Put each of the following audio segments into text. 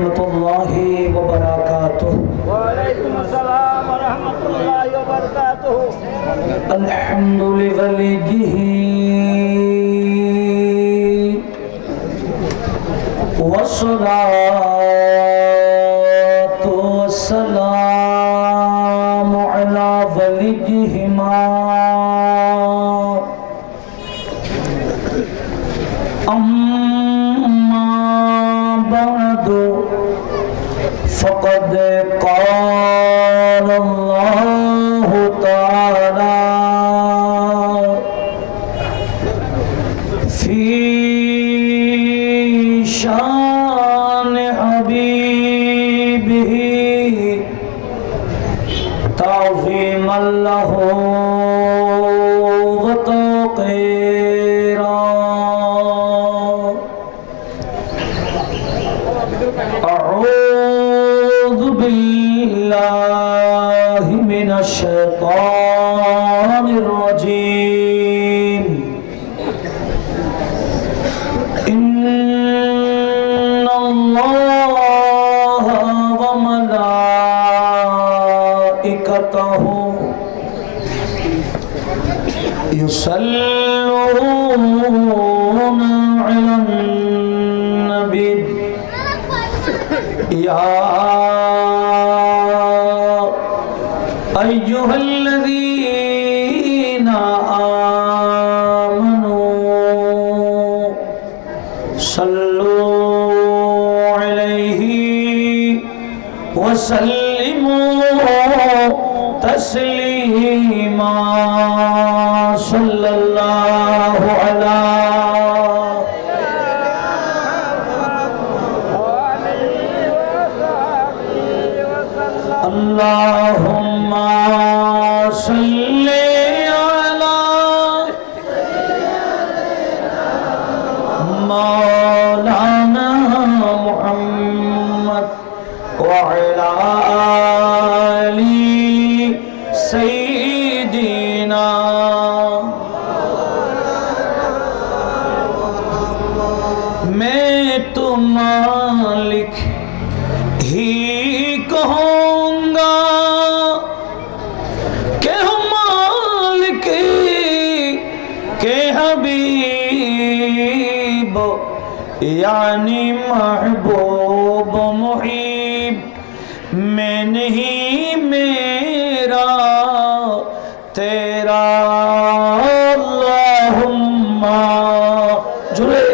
वरहमतुल्लाहि वबरकातुहू। वालेकुम अस्सलाम वरहमतुल्लाहि वबरकातुहू। अल्हम्दुलिल्लाहि वस्सलातु वस्सलामु अला वलिय्यिहिमा अम्मा बअदु फ़क़द क़ाल अल्लाहु तआला फ़ी शान हबीबिही ताज़ीमन लहू व तौक़ीरा। अऊज़ु बिल्लाहि मिनश शैतानिर रजीम। इन्नल्लाहा व मलाइकतहू युसल्लूना अलन नबी या अय्युहल्लज़ीना आमनू सल्लू अलैहि वसल्लिमू तस्लीमा। सल्लल्लाहु अलैहि अल्लाहुम्मा सल्ली अला मौलाना मुहम्मद व अला आलि सय्यिदीना। मैं तो मालिक ही कहूँगा के मालिक के हबीब यानी महबूब मुहीब। मैं नहीं मेरा तेरा अल्लाहुम्मा जुड़े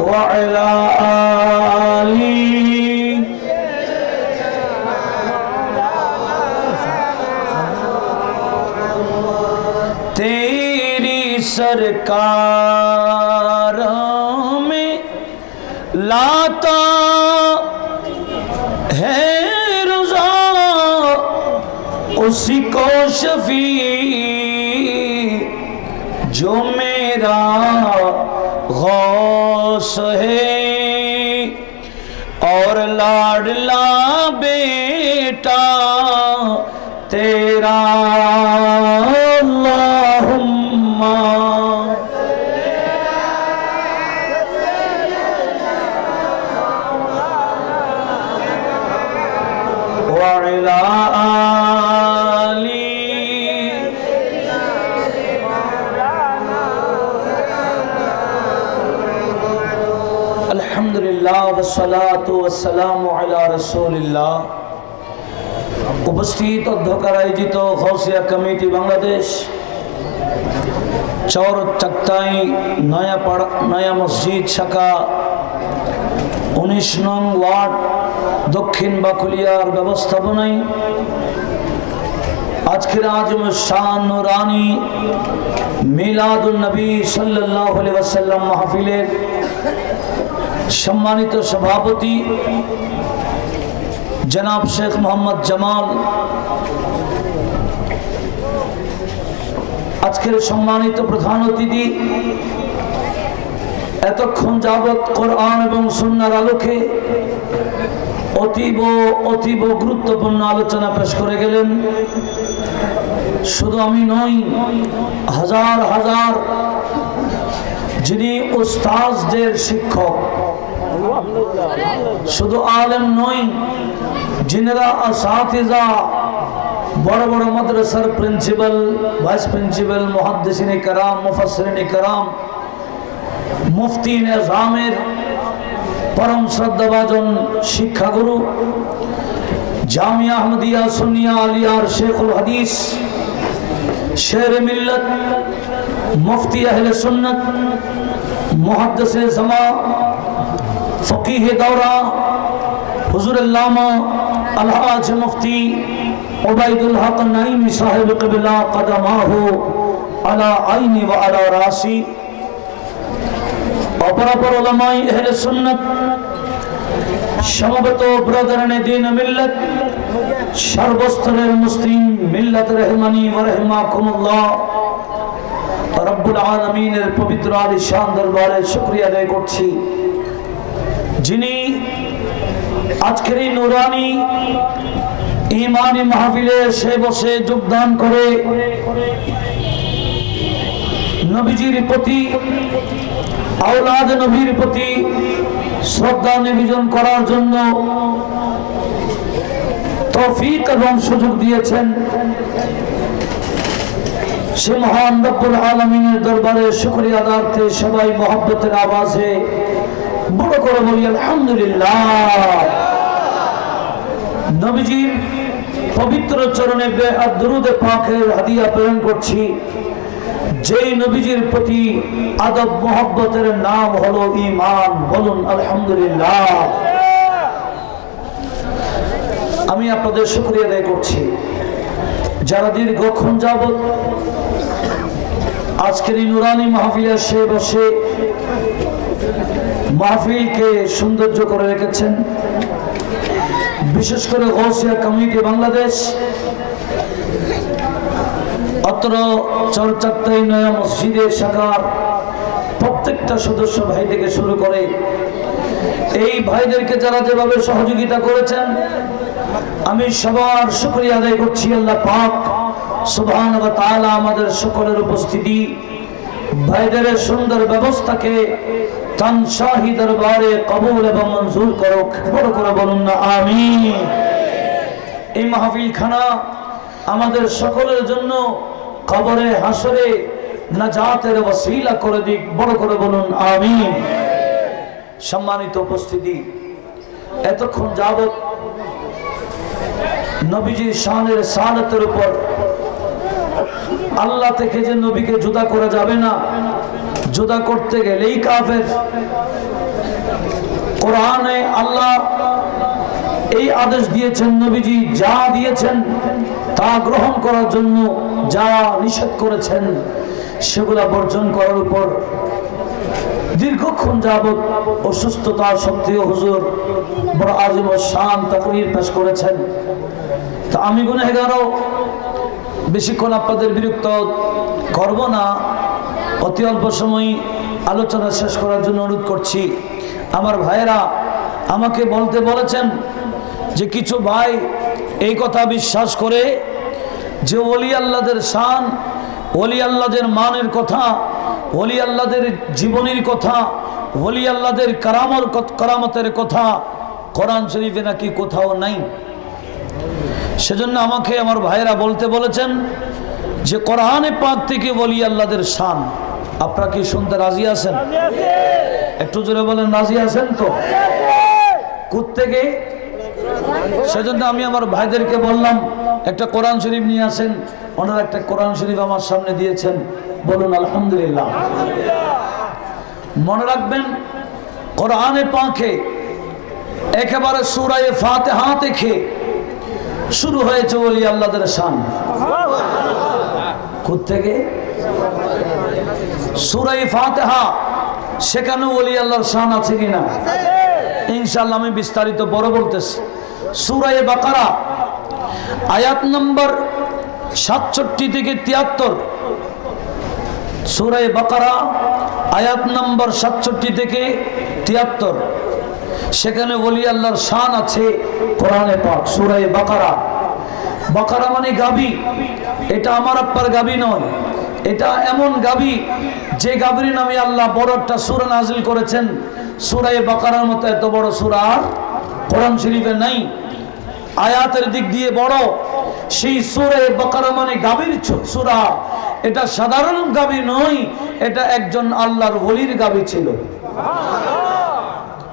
वअला आली। तेरी सरकार में लाता है रज़ा उसी को शफी जो मेरा गौस है और लाडला बेटा तेरा अल्लाहुम्मा। व अला आली अल्हम्दुलिल्लाह वस्सलातु वस्सलामु अला रसूलिल्लाह। उपस्थित অধ্যক্ষের আয়োজিত গৌসিয়া কমিটি বাংলাদেশ চর চাকতাই নয়া মসজিদ শাখা 19 নং ওয়ার্ড দক্ষিণ বাকুলিয়ার ব্যবস্থাপনায় আজকের আজম শান নুরানি মিলাদুন নবী সাল্লাল্লাহু আলাইহি ওয়াসাল্লাম মাহফিলের সম্মানিত সভাপতি जनाब शेख मोहम्मद जमाल, আজকের সম্মানিত প্রধান অতিথি, এতক্ষণ যাবত কোরআন এবং সুন্নাহর আলোকে অতীব গুরুত্বপূর্ণ আলোচনা পেশ করে গেলেন শুধু আমি নই, হাজার হাজার যিনি উস্তাজদের শিক্ষক, শুধু আলেম নই, যিনারা আসাতিজা, বড় বড় মাদ্রাসার প্রিন্সিপাল, ভাইস প্রিন্সিপাল, মুহাদ্দিসিনে কেরাম, মুফাসসিরিনে কেরাম, মুফতি নিজামের পরম শ্রদ্ধাভাজন শিক্ষাগুরু, জামিয়া আহমদিয়া সুন্নিয়া আলিয়ার শেখুল হাদিস, শের মিল্লত, মুফতি আহলে সুন্নাত, মুহাদ্দিসে জামা, ফকিহে দৌরা, হুজুর আল্লামা আলহাজ মুফতি উবাইদুল হক নাইমি সাহেব কিবলা কদমাহু আলা আইনি ওয়া আলা রাসি, অপরাপর উলামায়ে আহলে সুন্নাত, সমবেত ব্রাদারানে দ্বীন মিল্লাত, সর্বস্তরের মুসলিম মিল্লাত রহমানি ওয়া রাহমাকুমুল্লাহ, রব্বুল আলামিনের পবিত্র আলিশান দরবারে শুকরিয়া আদায় করছি, যিনি আজকের এই নুরানি ঈমানি মাহফিলে এসে বসে যোগদান করে নবীজির প্রতি, আওলাদ নবীর প্রতি শ্রদ্ধা নিবেদন করার জন্য তৌফিক এবং সুযোগ দিয়েছেন। সে মহান রব্বুল আলামিনের দরবারে শুকরিয়া আদার্থে সবাই মহব্বতের আওয়াজে বড় করে বলি আলহামদুলিল্লাহ। নবীজির পবিত্র চরণে বেহাত দুরুদে পাকের হাদিয়া প্রেরণ করছি, যেই নবীজির প্রতি আদব মোহব্বতের নাম হলো ঈমান। বলুন আলহামদুলিল্লাহ। আমি আপনাদের শুকরিয়া আদায় করছি যারা দীর্ঘক্ষণ যাবত আজকের এই নুরানি মাহফিলে এসে বসে মাহফিলকে সৌন্দর্য করে রেখেছেন। বিশেষ করে গৌসিয়া কমিটি বাংলাদেশ, অত্র চরচাত্তাই নয়া মসজিদের শাখার প্রত্যেকটা সদস্য ভাই থেকে শুরু করে এই ভাইদেরকে যারা যেভাবে সহযোগিতা করেছেন, আমি সবার শুকরিয়া আদায় করছি। আল্লাহ পাক সুবহানাহু ওয়া তাআলা আমাদের সকলের উপস্থিতি, ভাইদের সুন্দর ব্যবস্থাকে তান শাহী দরবারে কবুল এবং মঞ্জুর করুক। বড় করে বলুন না আমিন। এই মাহফিল খানা আমাদের সকলের জন্য কবরে হাসরে নাজাতের ওসিলা করে দিক। বড় করে বলুন আমিন। সম্মানিত উপস্থিতি, এতক্ষণ যাবত নবীজির শানের সালাতের উপর আল্লাহ থেকে যে নবীকে জুদা করা যাবে না, জুদা করতে গেলেই কাফের। কোরআনে আল্লাহ এই আদেশ দিয়েছেন, নবীজি যা দিয়েছেন তা গ্রহণ করার জন্য, যা নিষেধ করেছেন সেগুলা বর্জন করার উপর দীর্ঘক্ষণ যাবত অসুস্থতা সত্ত্বেও হুজুর বড় আজিম ও শান তাকরীর পেশ করেছেন। তা আমি গুনাহগারও বেশিক্ষণ আপনাদের বিরক্ত করব না, অতি অল্প সময় আলোচনা শেষ করার জন্য অনুরোধ করছি। আমার ভাইয়েরা আমাকে বলতে বলেছেন যে কিছু ভাই এই কথা বিশ্বাস করে যে ওলি আল্লাহদের শান, ওলি আল্লাহদের মানের কথা, ওলি আল্লাহদের জীবনীর কথা, ওলি আল্লাহদের কারামতের কথা কোরআন শরীফে নাকি কোথাও নাই। সেজন্য আমাকে আমার ভাইয়েরা বলতে বলেছেন যে কোরআনে পাক থেকে ওলি আল্লাহদের শান। আপনারা কি শুনতে রাজি আছেন? একটু জোরে বলেন রাজি আছেন তো? কোত্থেকে? সেজন্য আমি আমার ভাইদেরকে বললাম একটা কোরআন শরীফ নিয়ে আসেন। ওনারা একটা কোরআন শরীফ আমার সামনে দিয়েছেন। বলুন আলহামদুলিল্লাহ। মনে রাখবেন কোরআনে পাকে একেবারে সূরা ফাতিহা থেকে শুরু হয়েছে ওলি আল্লাহদের শান। কোত্থেকে? সূরা ফাতিহা, সেখানে ওলি আল্লাহর শান আছে কিনা ইনশাআল্লাহ আমি বিস্তারিত বড় বলতেছি। সূরা বাকারা আয়াত নম্বর 67 থেকে 73। সূরা বাকারা আয়াত নম্বর 67 থেকে 73, সেখানে ওলি আল্লাহর শান আছে কোরআনে পাক। সূরা বাকারা, বাকারা মানে গাবি, এটা আমার আব্বার গাবি নয়, এটা এমন গাবি যে গাবির নামে আল্লাহ বড় একটা সূরা নাজিল করেছেন। সূরা বাকারার মতো এত বড় সূরা আর কোরআন শরীফে নাই। আয়াতের দিক দিয়ে বড় সেই সূরা বাকারা মানে গাবির সূরা। এটা সাধারণ গাবি নয়, এটা একজন আল্লাহর ওলির গাবি ছিল।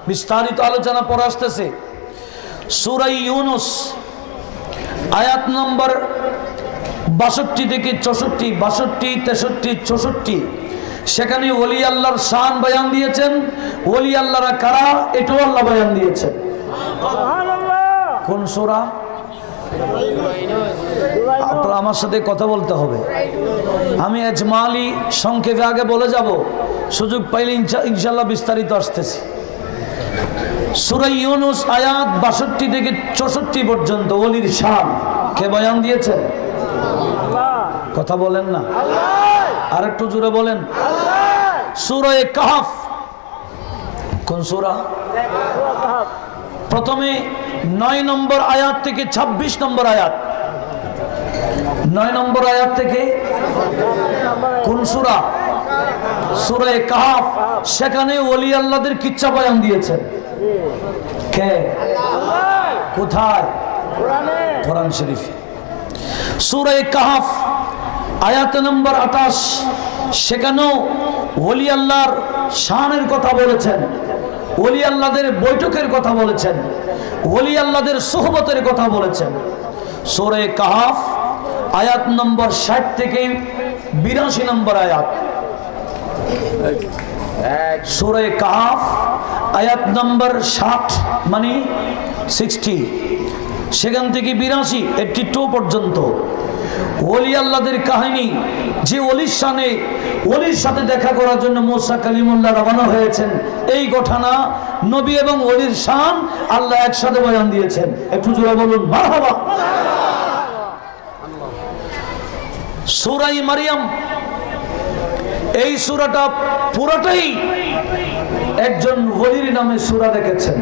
বিস্তারিত আলোচনা পরে আসতেছে। সূরা ইউনূস আয়াত নম্বর 62 থেকে 64, 62, 63, 64 সেখানে ওলি আল্লাহর শান বয়ান দিয়েছেন। ওলি আল্লাহরা কারা এটাও আল্লাহ বয়ান দিয়েছেন। কোন সূরা? আপনারা আমার সাথে কথা বলতে হবে। আমি আজমালি সংক্ষেপে আগে বলে যাব, সুযোগ পাইলে ইনশাআল্লাহ বিস্তারিত আসতেছি। সূরা ইউনূস আয়াত 62 থেকে 64 পর্যন্ত ওলির শান কে বয়ান দিয়েছেন? কথা বলেন না, আর একটু জোরে বলেন। সূরা কাহফ কোন সূরা? প্রথমে 9 নম্বর আয়াত থেকে 26 নম্বর আয়াত। 9 নম্বর আয়াত থেকে কোন সূরা? সূরা কাহফ। সেখানে ওলি আল্লাহদের কিচ্ছা বয়ান দিয়েছেন কে? কোথায়? কোরআন শরীফ। সূরা কাহফ আয়াত নম্বর 28 সেখানেও ওলি আল্লাহর শানের কথা বলেছেন, ওলি আল্লাহদের বৈঠকের কথা বলেছেন, ওলি আল্লাহদের সোহবতের কথা বলেছেন। সূরা কাহফ আয়াত নম্বর 60 থেকে 82 নম্বর আয়াত। সূরা কাহফ আয়াত নম্বর 60 মানে 60, সেখান থেকে 82, 82 পর্যন্ত ওলি আল্লাহদের কাহিনী। যে ওলির শানে, ওলির সাথে দেখা করার জন্য মুসা কালিমুল্লাহ রওনা হয়েছেন, এই ঘটনা নবী এবং ওলির শান আল্লাহ একসাথে বয়ান দিয়েছেন। একটু জোরে বলুন মারহাবা। সূরা মারিয়াম, এই সূরাটা পুরোটাই একজন ওলির নামে সূরা রেখেছেন।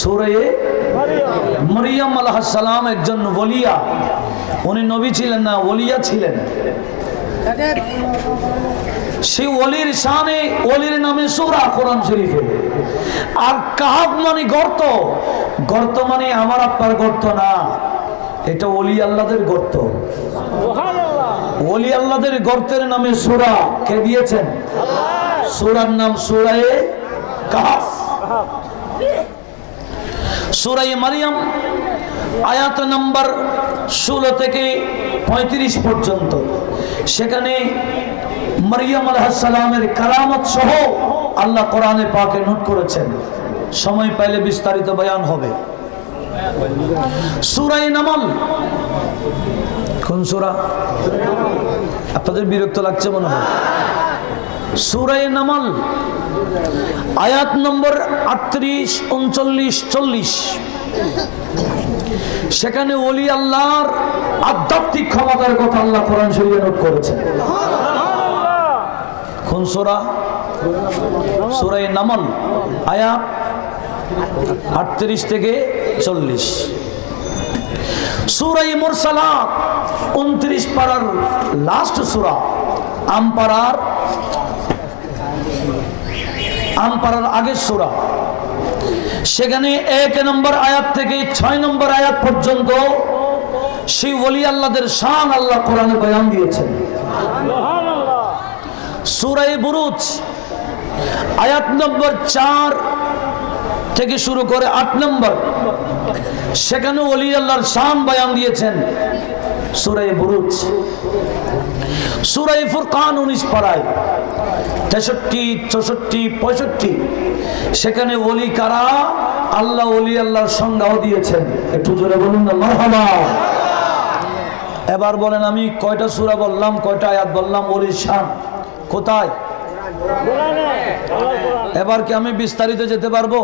সূরা মারিয়াম আলাইহিস সালাম একজন ওলিয়া, উনি নবী ছিলেন না, ওলিয়া ছিলেন। সেই ওলির শানে, ওলির নামে সূরা কোরআন শরীফে। আর কাহফ মানে গর্ত, গর্ত মানে আমার আপনার গর্ত না, এটা ওলি আল্লাহদের গর্ত। ওলি আল্লাহদের গর্তের নামে সূরা কে দিয়েছেন? সূরার নাম সূরা কাহফ। সূরা মারিয়াম আয়াত নম্বর 16 থেকে 35 পর্যন্ত সেখানে মারিয়াম আলাইহিস সালামের কারামত সহ আল্লাহ কোরআনে পাকে নোট করেছেন। সময় পাইলে বিস্তারিত বয়ান হবে। সূরা নামল কোন সূরা? আপনাদের বিরক্ত লাগছে মনে হয়। সূরা নামল আয়াত নম্বর 38, 39, 40 সেখানে ওলি আল্লাহর আধ্যাত্মিক ক্ষমতার কথা আল্লাহ কোরআন শরীফে নোট করেছেন। কোন সূরা? সূরা নামল আয়াত 38 থেকে 40। সূরা মুরসালাত 29 পারার লাস্ট সূরা, আমপারার আগের সূরা। সেখানে 1 নম্বর আয়াত থেকে 6 নম্বর আয়াত পর্যন্ত সেই ওলি আল্লাহদের শান আল্লাহ কোরআনে বয়ান দিয়েছেন। সূরা বুরুজ আয়াত নম্বর 4 থেকে শুরু করে 8 নম্বর সেখানে ওলি আল্লাহর শান বয়ান দিয়েছেন। সূরা বুরুজ। সূরা ফুরকান 19 পারায় 63, 64, 65 সেখানে ওলি কারা আল্লাহ ওলি আল্লাহর সংজ্ঞাও দিয়েছেন। একটু জোরে বলুন না মারহাবা। এবার বলেন আমি কয়টা সূরা বললাম, কয়টা আয়াত বললাম? ওলির শান কোথায়? এবার কি আমি বিস্তারিত যেতে পারবো?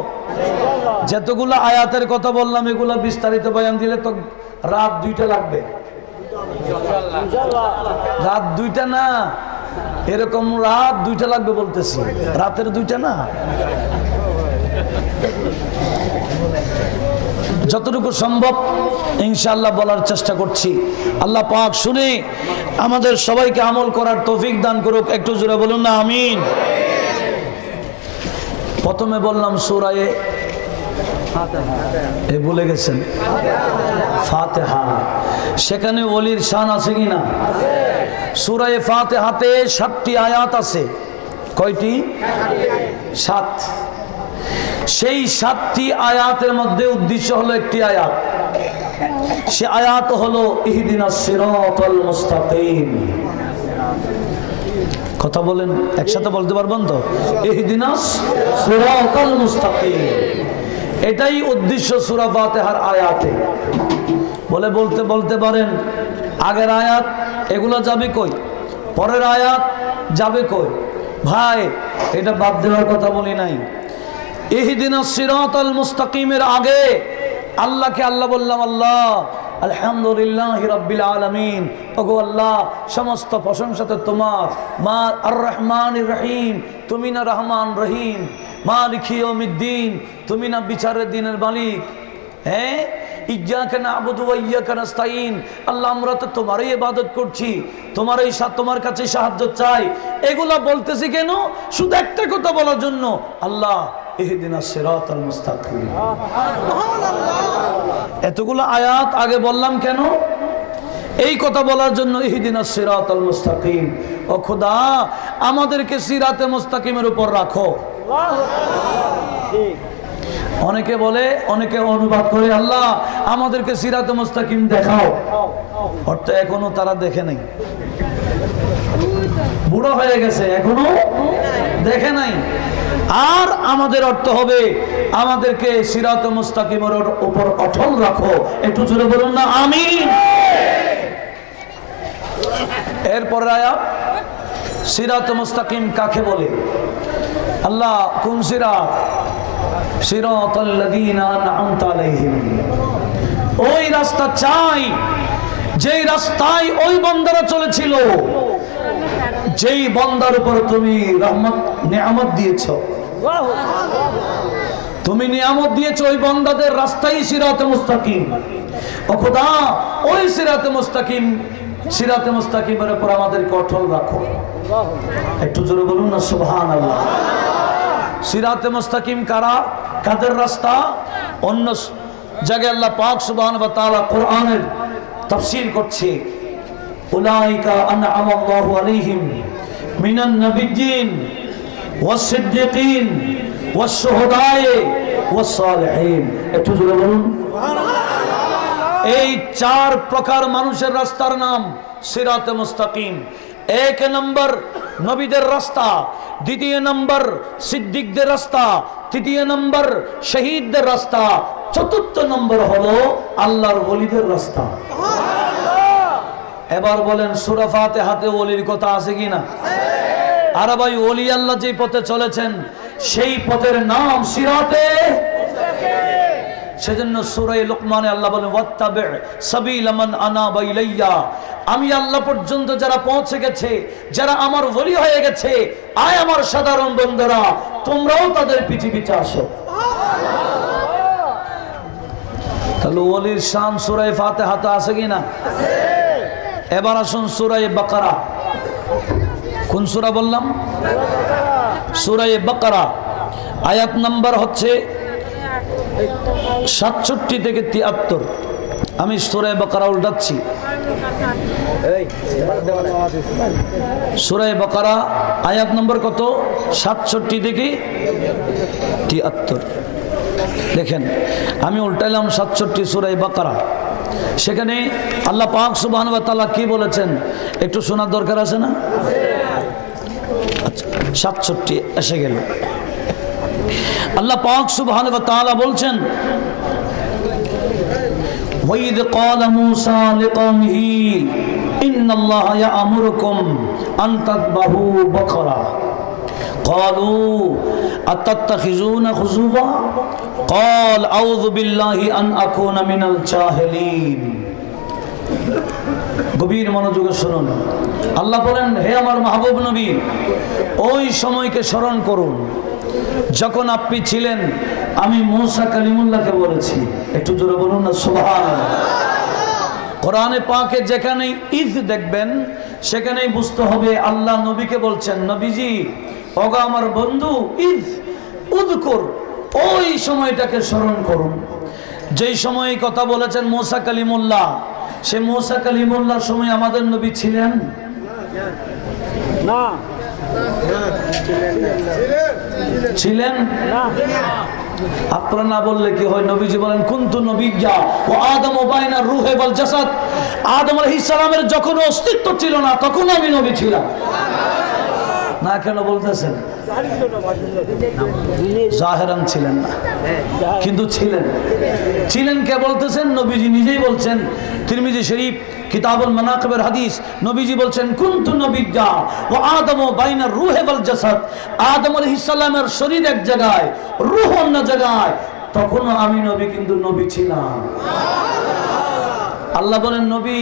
যতগুলো আয়াতের কথা বললাম এগুলো বিস্তারিত বয়ান দিলে তো রাত 2টা লাগবে। রাত 2টা না, এরকম রাত 2টা লাগবে বলতেছি, রাতের 2টা না। যতটুকু সম্ভব ইনশাআল্লাহ বলার চেষ্টা করছি। আল্লাহ পাক শুনে আমাদের সবাইকে আমল করার তৌফিক দান করুক। একটু জোরে বলুন না আমিন। প্রথমে বললাম সূরা এ ভুলে গেছেন ফাতিহা, সেখানে ওলির শান আছে কিনা? সূরা ফাতিহাতে 7টি আয়াত আছে। কয়টি? 7। সেই 7টি আয়াতের মধ্যে উদ্দেশ্য হলো একটি আয়াত, সে আয়াত হলো ইহদিনাস সিরাতাল মুস্তাকিম। কথা বলেন, একসাথে বলতে পারবেন তো? ইহদিনাস সিরাতাল মুস্তাকিম, এটাই উদ্দেশ্য সূরা ফাতিহার আয়াতে। বলতে পারেন আগের আয়াত এগুলো যাবে কই, পরের আয়াত যাবে কই? ভাই এটা বাদ দেওয়ার কথা বলি নাই। ইহদিনাস সিরাতাল মুস্তাকিমের আগে আল্লাহকে আল্লাহ বললাম, আল্লাহ আলহামদুলিল্লাহি রাব্বিল আলামিন, ওগো আল্লাহ সমস্ত প্রশংসা তো তোমার। মা আর রহমানির রহিম, তুমি না রহমান রহিম। মালিক ইয়াউমিদ্দিন, তুমি না বিচারের দিনের মালিক। হ্যাঁ, ইয়্যাকা না'বুদু ওয়া ইয়্যাকা নাস্তাঈন, আল্লাহ আমরা তো তোমারই ইবাদত করছি, তোমার কাছে সাহায্য চাই। এগুলা বলতেছি কেন? শুধু একটা কথা বলার জন্য, আল্লাহ ইহদিনাস সিরাতাল মুস্তাকিম। এতগুলো আয়াত আগে বললাম কেন? এই কথা বলার জন্য, ইহদিনাস সিরাতাল মুস্তাকিম। ও খোদা আমাদেরকে সিরাতে মুস্তাকিমের উপর রাখো। অনেকে বলে, অনেকে অনুবাদ করে, আল্লাহ আমাদেরকে সিরাতে মুস্তাকিম দেখাও। অর্থ এখনো তারা দেখে নাই, বুড়ো হয়ে গেছে, এখনো দেখে নাই। আর আমাদের অর্থ হবে আমাদেরকে সিরাতে মুস্তাকিমের উপর অটল রাখো। একটু জোরে বলুন না আমিন। এরপর আয়াত, সিরাতে মুস্তাকিম কাকে বলে? আল্লাহ কোন সিরাত? সিরাতাল লাযীনা আন'আমতা আলাইহিম। ওই রাস্তা চাই যেই রাস্তায় ওই বান্দারা চলেছিল, যেই বান্দার উপর তুমি রহমত নিয়ামত দিয়েছো, তুমি নিয়ামত দিয়েছো, ওই বান্দাদের রাস্তাই সিরাতে মুস্তাকিম। ও খোদা ওই সিরাতে মুস্তাকিমের উপর আমাদেরকে অটল রাখো। একটু জোরে বলুন না সুবহানাল্লাহ। সিরাতে মুস্তাকিম কারা, কাদের রাস্তা? অন্য জায়গায় আল্লাহ পাক সুবহানাহু ওয়া তাআলা কোরআনের তাফসীর করছে, উলাইকা আন'আমাল্লাহু আলাইহিম মিনান নাবিয়্যিন ওয়াস সিদ্দিকিন ওয়াস শুহাদায়ে ওয়াস সালিহিন। একটু জোরে বলুন সুবহানাল্লাহ। এই 4 প্রকার মানুষের রাস্তার নাম সিরাতে মুস্তাকিম। 1 নম্বর নবীদের রাস্তা, 2 নম্বর সিদ্দিকদের রাস্তা, 3 নম্বর শহীদদের রাস্তা, 4 নম্বর হলো আল্লাহর ওলিদের রাস্তা। এবার বলেন সূরা ফাতিহাতে ওলির কথা আছে কিনা? আর ভাই ওলি আল্লাহ যে পথে চলেছেন সেই পথের নাম সিরাতে মুস্তাকিম। সেজন্য সূরা লুকমানে আল্লাহ বলেন, ওয়াত্তাবি' সাবিলা মান আনাবা ইলাইয়া, আমি আল্লাহ পর্যন্ত যারা পৌঁছে গেছে, যারা আমার ওলি হয়ে গেছে, আয় আমার সাধারণ বন্ধুরা তোমরাও তাদের পিছে পিছে আসো। তাহলে ওলির শান সূরা ফাতিহাতে আছে কিনা? এবার আসুন সূরা বাকারা। কোন সূরা বললাম? সূরা বাকারা। আয়াত নাম্বার হচ্ছে 67 থেকে 73। আমি সূরা বাকারা উল্টাচ্ছি। সূরা বাকারা আয়াত নম্বর কত? 67 থেকে 73। দেখেন আমি উল্টাইলাম 67 সূরা বাকারা। সেখানে আল্লাহ পাক সুবহানাহু ওয়া তাআলা কি বলেছেন একটু শোনার দরকার আছে না? আচ্ছা 67 এসে গেল। আল্লাহ পাক সুবহানাহু ওয়া তাআলা বলছেন, وَإِذْ قَالَ مُوسَى لِقَوْمِهِ إِنَّ اللَّهَ يَأْمُرُكُمْ أَن تَذْبَحُوا بَقَرَةً قَالُوا أَتَتَّخِذُونَ هُزُوًا قَالَ أَعُوذُ بِاللَّهِ أَنْ أَكُونَ مِنَ الْجَاهِلِينَ। গভীর মনোযোগে শুনুন। আল্লাহ বলেন, হে আমার মাহবুব নবী, ওই সময়কে স্মরণ করুন যখন আপনি ছিলেন আমি মূসা কালিমুল্লাহকে বলেছি। একটু জোরে বলুন না সুবহানাল্লাহ। কোরআনে পাকে যেখানেই ইজ দেখবেন সেখানেই বুঝতে হবে আল্লাহ নবীকে বলছেন, নবীজি ওগো আমার বন্ধু, ইজ উযকুর, ওই সময়টাকে স্মরণ করুন যেই সময় কথা বলেছেন মূসা কালিমুল্লাহ। সে মূসা কালিমুল্লাহর সময় আমাদের নবী ছিলেন না, ছিলেন আপনারা না বললে কি হয়? নবীজি বলেন কুনতু নবিয়্যা ওয়া আদমু বাইনা রূহি ওয়াল জাসাদ। আদম আলাইহিস সালামের যখন অস্তিত্ব ছিল না তখন আমি নবী ছিলাম না। কেন বলতেছেন? জাহেরান ছিলেন না কিন্তু ছিলেন। ছিলেন কে বলতেছেন? নবীজি নিজেই বলছেন, তিরমিজি শরীফ কিতাবুল মানাকিবের হাদিস, নবীজি বলছেন কুনতু নবিয়্যা ওয়া আদমু বাইনা রূহি ওয়াল জাসাদ। আদম আলাইহিস সালামের শরীর এক জায়গায়, রূহ অন্য জায়গায়, তখনও আমি নবী কিন্তু নবী ছিলাম। আল্লাহ বলেন নবী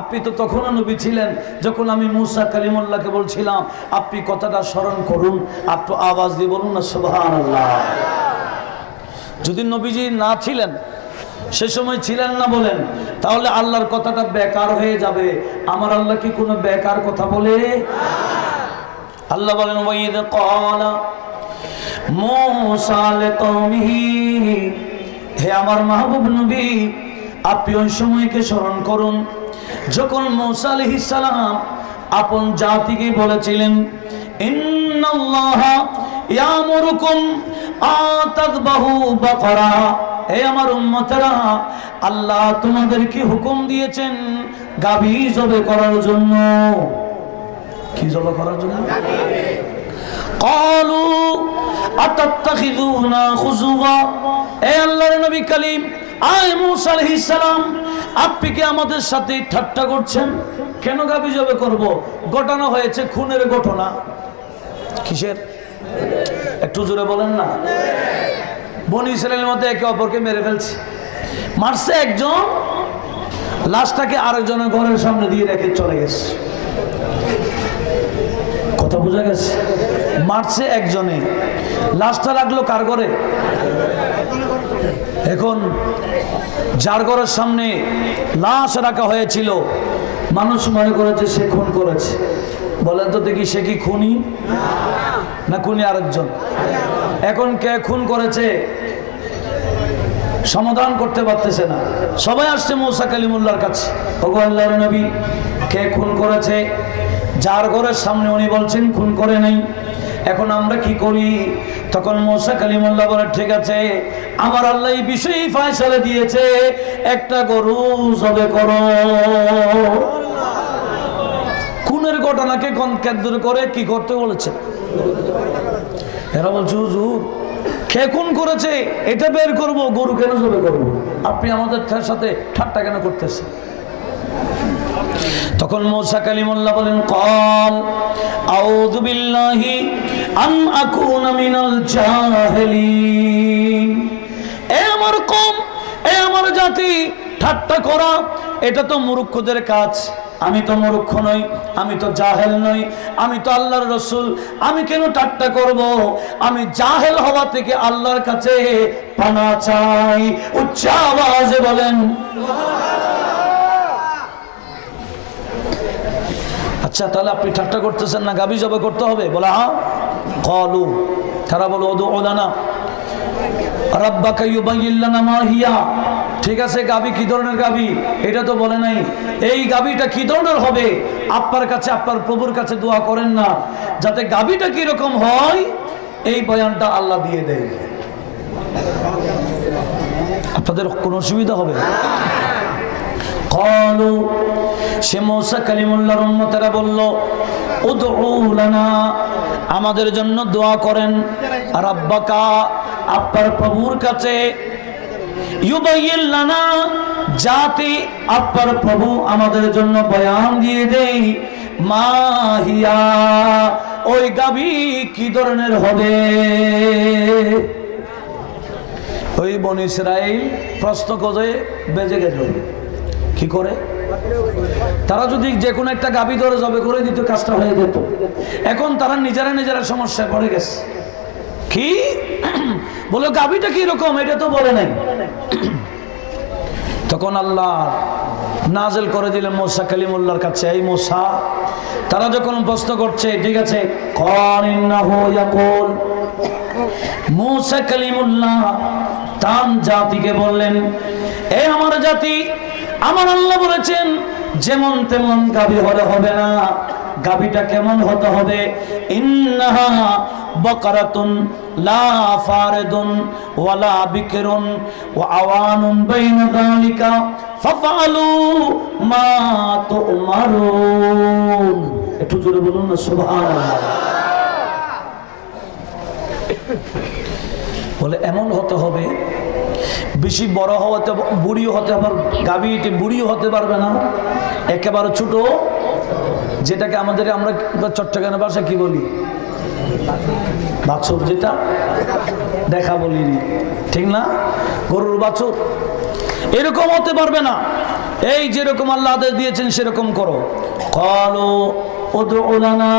আপনি তো তখনও নবী ছিলেন যখন আমি মূসা কালিমুল্লাহকে বলছিলাম। আপনি কথাটা স্মরণ করুন, একটু আওয়াজ দিয়ে বলুন না সুবহানাল্লাহ। যদি নবীজি না ছিলেন, সে সময় ছিলেন না বলেন, তাহলে আল্লাহর কথাটা বেকার হয়ে যাবে। আমার আল্লাহ কি কোনো বেকার কথা বলে? আল্লাহ বলেন ওয়াইদ ক্বালা মূসা লিকওমিহি, হে আমার মাহবুব নবী আপনি ওই সময়কে স্মরণ করুন যখন মূসা আলাইহিস সালাম আপন জাতিকে বলেছিলেন, ইন্নাল্লাহা ইয়ামুরুকুম আতাযবাহু বাকারা, হে আমার উম্মতেরা আল্লাহ তোমাদেরকে হুকুম দিয়েছেন গাভী জবে করার জন্য। কি জবে করার জন্য? ক্বালু আতাত্তাখিযুনা খুযুওয়া, হে আল্লাহর নবী কারীম আয় মূসা আলাইহিস সালাম আপনি কি আমাদের সাথে ঠাট্টা করছেন? কেন গাভী জবে করব? ঘটনা হয়েছে খুনের ঘটনা। কিসের? একটু জোরে বলেন না। বনি ইসরাইলের মধ্যে একে অপরকে মেরে ফেলছে, মারছে একজন, লাশটাকে আরেকজনের ঘরের সামনে দিয়ে রেখে চলে গেছে। কথা বোঝা গেছে? মারছে একজনে, লাশটা লাগলো কার ঘরে? এখন যার ঘরের সামনে লাশ রাখা হয়েছিল মানুষ মনে করেছে সে খুন করেছে। বলেন তো দেখি সে কি খুনি না খুনি আরেকজন? এখন কে খুন করেছে সমাধান করতে পারতেছে না। সবাই আসছে মূসা কালিমুল্লাহর কাছে, ওগো আল্লাহর নবী কে খুন করেছে? যার ঘরের সামনে উনি বলছেন খুন করে নাই, এখন আমরা কি করি? তখন মূসা কালিমুল্লাহ বলে ঠিক আছে আমার আল্লাহ এই বিষয়ে ফয়সালা দিয়েছে, একটা গরু জবে করো। খুনের ঘটনাকে কেন্দ্র করে কি করতে বলেছে? এরা বলছে হুজুর কে খুন করেছে এটা বের করব, গরু কেন জবে করব? আপনি আমাদের সাথে ঠাট্টা কেন করতেছেন? তখন মূসা কালিমুল্লাহ বলেন ক্বাল আউযু বিল্লাহি আন আকুনা মিনাল জাহিলিন। এ আমার কওম, এ আমার জাতি, ঠাট্টা করা এটা তো মূর্খদের কাজ। আমি তো মূর্খ নই, আমি তো জাহেল নই, আমি তো আল্লাহর রাসূল, আমি কেন ঠাট্টা করব? আমি জাহেল হওয়া থেকে আল্লাহর কাছে পানাহ চাই। উচ্চ আওয়াজে বলেন আচ্ছা তাহলে আপনি ঠাট্টা করতেছেন না, গাভী জবে করতে হবে? বলা হ্যাঁ। ক্বালু, তারা বলো উদউ লানা রাব্বাকা ইউবাইয়িন লানা মা হিয়া। ঠিক আছে গাভী কি ধরনের গাভী এটা তো বলে নাই, এই গাভীটা কি ধরনের হবে আপনার কাছে, আপনার প্রভুর কাছে দোয়া করেন না যাতে গাভীটা কি রকম হয় এই বয়ানটা আল্লাহ দিয়ে দেয়। আপনাদের কোনো অসুবিধা হবে? ক্বালু, সে মূসা কালিমুল্লাহর উম্মতেরা বলল উদউ লানা, আমাদের জন্য দোয়া করেন, রাব্বাকা, আপনার প্রভুর কাছে, ইউবাইয়িন লানা, যাতে আপনার প্রভু আমাদের জন্য বয়ান দিয়ে দেই, মা হিয়া, ওই গাভী কি ধরনের হবে। ওই বনী ইসরাইল প্রশ্ন করে বেজে গেল কি করে? তারা যদি যে কোনো একটা গাভী ধরে জবে করে দিত কাজটা হয়ে যেত। এখন তারা নিজেরা নিজেরা সমস্যায় পড়ে গেছে। কি বলে গাভীটা কি রকম এটা তো বলে নাই। তখন আল্লাহ নাজেল করে দিলেন মুসা কালিমুল্লাহর কাছে, এই মুসা, তারা যখন প্রশ্ন করছে, ঠিক আছে, মুসা কালিমুল্লাহ তার জাতিকে বললেন, এ আমার জাতি, আমার আল্লাহ বলেছেন যেমন তেমন গাভী হলে হবে না, গাভীটা কেমন হতে হবে? ইন্নাহা বাকারাতুন লা ফারিদুন ওয়ালা বিকরুন ওয়া আওয়ানুন বাইনা যালিকা ফাফআলু মা তুমারুন। একটু জোরে বলুন না সুবহানাল্লাহ। বলে এমন হতে হবে, বেশি বড় হতে, বুড়িও হতে, আবার গাভীটি বুড়িও হতে পারবে না, একেবারে ছোট, যেটাকে আমাদের আমরা চট্টগ্রামের ভাষায় কি বলি, বাছুর, যেটা দেখা বলিনি, ঠিক না, গরুর বাছুর, এরকম হতে পারবে না। এই যেরকম আল্লাহ আদেশ দিয়েছেন সেরকম করো। ক্বালু উদউ লানা,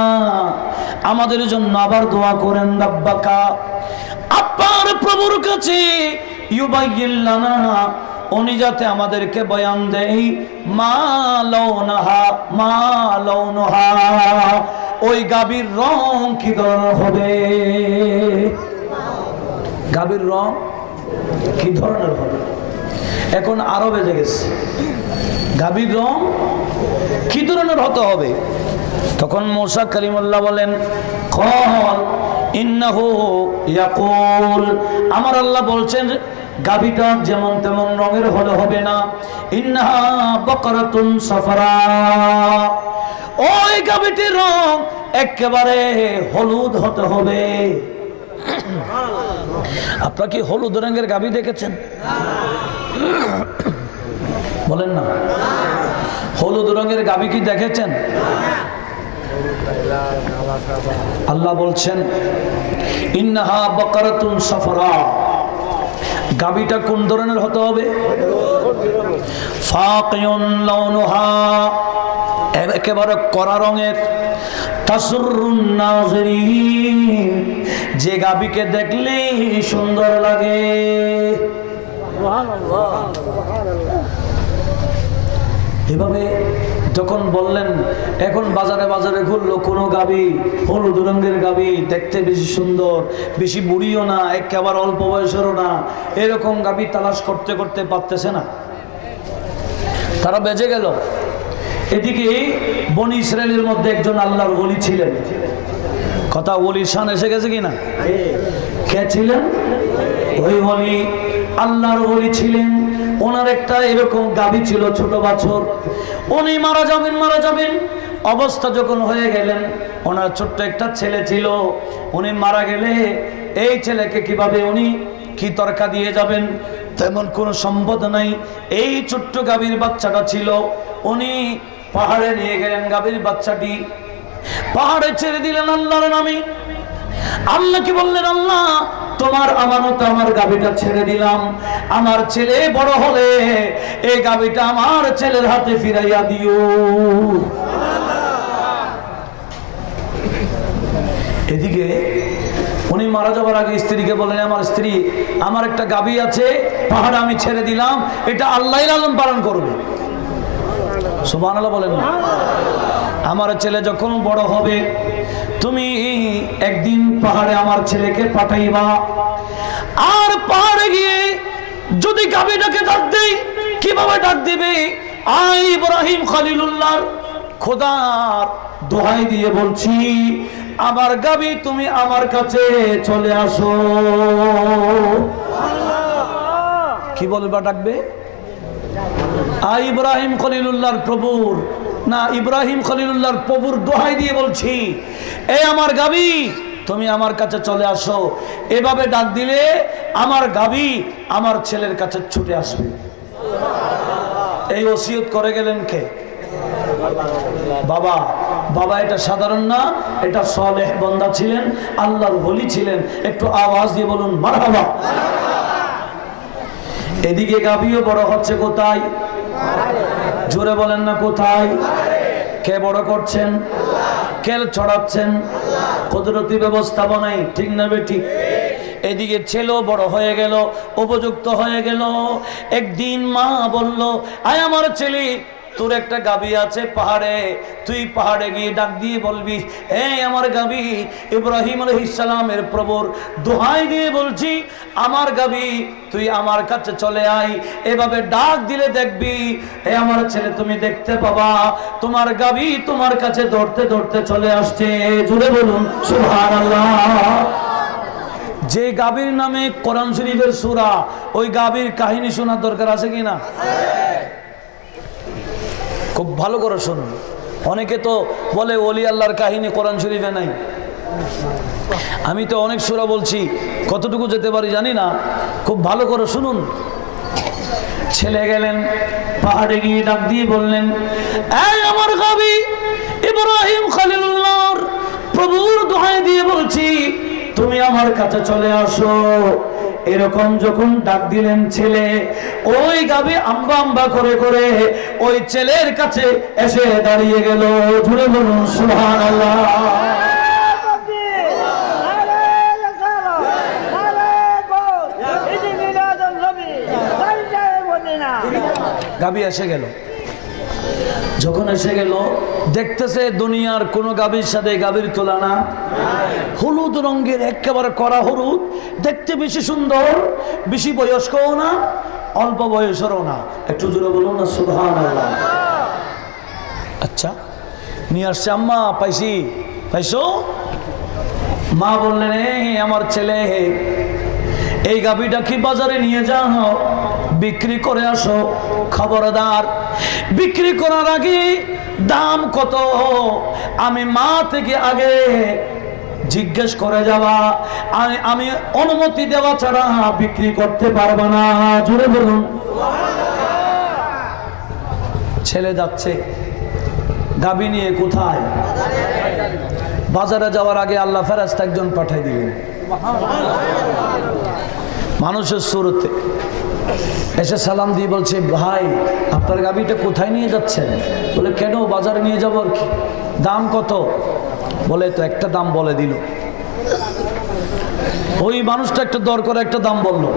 আমাদের জন্য আবার দোয়া করেন, রাব্বাকা, আপনার প্রভুর কাছে, ইউবাইয়িন লানা, উনি যাতে আমাদেরকে বয়ান দেয়, মা লাউনাহা, মা লাউনুহা, ওই গাভীর রং কি ধরনের হবে, গাভীর রং কি ধরনের হবে। এখন আরো বেজে গেছে, গাভীর রং কি ধরনের হতে হবে। তখন মুসা কালিমুল্লাহ বলেন, ক্বাল ইন্নাহু ইয়াকুল, আমার আল্লাহ বলছেন গাভীটা যেমন তেমন রঙের হলে হবে না, ইন্নাহা বাকারাতুন সাফরা, ওই গাভীটির রং একেবারে হলুদ হতে হবে। আপনারা কি হলুদ রঙের গাভী দেখেছেন? বলেন না, হলুদ রঙের গাভী কি দেখেছেন? আল্লাহ বলছেন ইন্নাহা বাকারাতুন সাফরা, গাভীটা কোন ধরনের হতে হবে? ফাকিউন লাউনুহা, একেবারে কড়া রঙের, তাসুরুন নাযিরিন, যে গাভীকে দেখলেই সুন্দর লাগে। এভাবে যখন বললেন, এখন বাজারে বাজারে ঘুরলো, কোনো গাভী হলুদ রঙের গাভী, দেখতে বেশি সুন্দর, বেশি বুড়িও না, একেবারে অল্প বয়সেরও না, এরকম গাভী তালাশ করতে করতে পারতেছে না, তারা বেজে গেল। এদিকে বনি ইসরায়েলের মধ্যে একজন আল্লাহর ওলি ছিলেন, কথা ওলির শান এসে গেছে কিনা? কে ছিলেন? ওই ওলি, আল্লাহর ওলি ছিলেন। ওনার একটা এরকম গাভী ছিল, ছোট বাছুর, উনি মারা যাবেন অবস্থা যখন হয়ে গেলেন, ওনার ছোট্ট একটা ছেলে ছিল, উনি মারা গেলে এই ছেলেকে কিভাবে উনি কি তরকা দিয়ে যাবেন, তেমন কোনো সম্পদ নাই, এই ছোট্ট গাভীর বাচ্চাটা ছিল, উনি পাহাড়ে নিয়ে গেলেন, গাভীর বাচ্চাটি পাহাড়ে ছেড়ে দিলেন আল্লাহর নামে। আল্লাহ কি বললেন, আল্লাহ তোমার আমানত আমার গাভীটা ছেড়ে দিলাম, আমার ছেলে বড় হলে এই গাভীটা আমার ছেলের হাতে ফিরাইয়া দিও। এদিকে উনি মারা যাবার আগে স্ত্রীকে বলেন, আমার স্ত্রী, আমার একটা গাভী আছে, পাহাড়ে আমি ছেড়ে দিলাম, এটা আল্লাহ লালন পালন করবে। সুবহানাল্লাহ বলেন না। আমার ছেলে যখন বড় হবে, তুমি একদিন পাহাড়ে আমার ছেলেকে পাঠাইবা, আর পাহাড়ে গিয়ে যদি গাভীটাকে ডাক দেই, কিভাবে ডাক দিবে? আই ইব্রাহিম খলিলুল্লাহর খোদার দোহাই দিয়ে বলছি, আমার গাভী তুমি আমার কাছে চলে আসো। কি বলবা ডাকবে? আই ইব্রাহিম খলিলুল্লাহর প্রভুর, না, ইব্রাহিম খলিলুল্লাহর প্রভুর দোহাই দিয়ে বলছি, এই আমার গাভী তুমি আমার কাছে চলে আসো। এভাবে ডাক দিলে আমার গাভী আমার ছেলের কাছে ছুটে আসবে। এই ওসিয়ত করে গেলেন কে? বাবা। বাবা এটা সাধারণ না, এটা সালেহ বান্দা ছিলেন, আল্লাহর ওলি ছিলেন। একটু আওয়াজ দিয়ে বলুন মারহাবা। এদিকে গাভীও বড় হচ্ছে কোথায়? জোরে বলেন না কোথায়? কে বড় করছেন? আক্কেল ছড়াচ্ছেন কুদরতি ব্যবস্থাপনায়, ঠিক না বেঠিক? এদিকে ছেলেও বড় হয়ে গেল, উপযুক্ত হয়ে গেল। একদিন মা বলল, আয় আমার ছেলে, তোর একটা গাভী আছে পাহাড়ে, তুই পাহাড়ে গিয়ে ডাক দিয়ে বলবি, এই আমার গাভী, ইব্রাহিম আলাইহিস সালামের প্রভুর দোহাই দিয়ে বলছি, আমার গাভী তুই আমার কাছে চলে আয়। এভাবে ডাক দিলে দেখবি, এ আমার ছেলে, তুমি দেখতে পাবা তোমার গাভী তোমার কাছে দৌড়তে দৌড়তে চলে আসছে। জুড়ে বলুন সুবহানাল্লাহ। যে গাভীর নামে কোরআন শরীফের সূরা, ওই গাভীর কাহিনী শোনার দরকার আছে কিনা? খুব ভালো করে শুনুন। অনেকে তো বলে ওলি আল্লাহর কাহিনী কোরআন শরীফে নাই। আমি তো অনেক সূরা বলছি, কতটুকু যেতে পারি জানি না। খুব ভালো করে শুনুন। ছেলে গেলেন পাহাড়ে গিয়ে ডাক দিয়ে বললেন, এই আমার গাভী, ইব্রাহিম খলিলুল্লাহর প্রভুর দোহাই দিয়ে বলছি, তুমি আমার কাছে চলে আসো। এরকম যখন ডাক দিলেন ছেলে, ওই গাভী আম্বা আম্বা করে করে ওই ছেলের কাছে এসে দাঁড়িয়ে গেল। জুড়ে বলুন সুবহানাল্লাহ। গাভী এসে গেল। যখন এসে গেল, দেখতেছে দুনিয়ার কোন গাভীর সাথে গাভীর তুলনা। হলুদ রঙের, একেবারে কড়া হলুদ, দেখতে বেশি সুন্দর, বেশি বয়স্কও না, অল্প বয়সেরও না। একটু জোরে বলুন না সুবহানাল্লাহ। আচ্ছা, নিয়ে আসছে আম্মা, পাইছো? মা বললেন, আমার ছেলে, এই গাভীটা কি বাজারে নিয়ে যাও, বিক্রি করে আসো। খবরদার, বিক্রি করার আগে দাম কত আমি মা থেকে আগে জিজ্ঞেস করে যাওয়া, আমি অনুমতি দেওয়া ছাড়া বিক্রি করতে পারবো না। জুড়ে বলুন। ছেলে যাচ্ছে গাভী নিয়ে কোথায়? বাজারে যাওয়ার আগে আল্লাহ ফেরেশতা একজন পাঠাই দিলেন মানুষের সুরতে। এসে সালাম দিয়ে বলছে, ভাই আপনার গাভীটা কোথায় নিয়ে যাচ্ছেন? বলে, কেন, বাজারে নিয়ে যাবো আর কি। দাম কত? বলে, তো একটা দাম বলে দিল। ওই মানুষটা একটা দর করে একটা দাম বললো।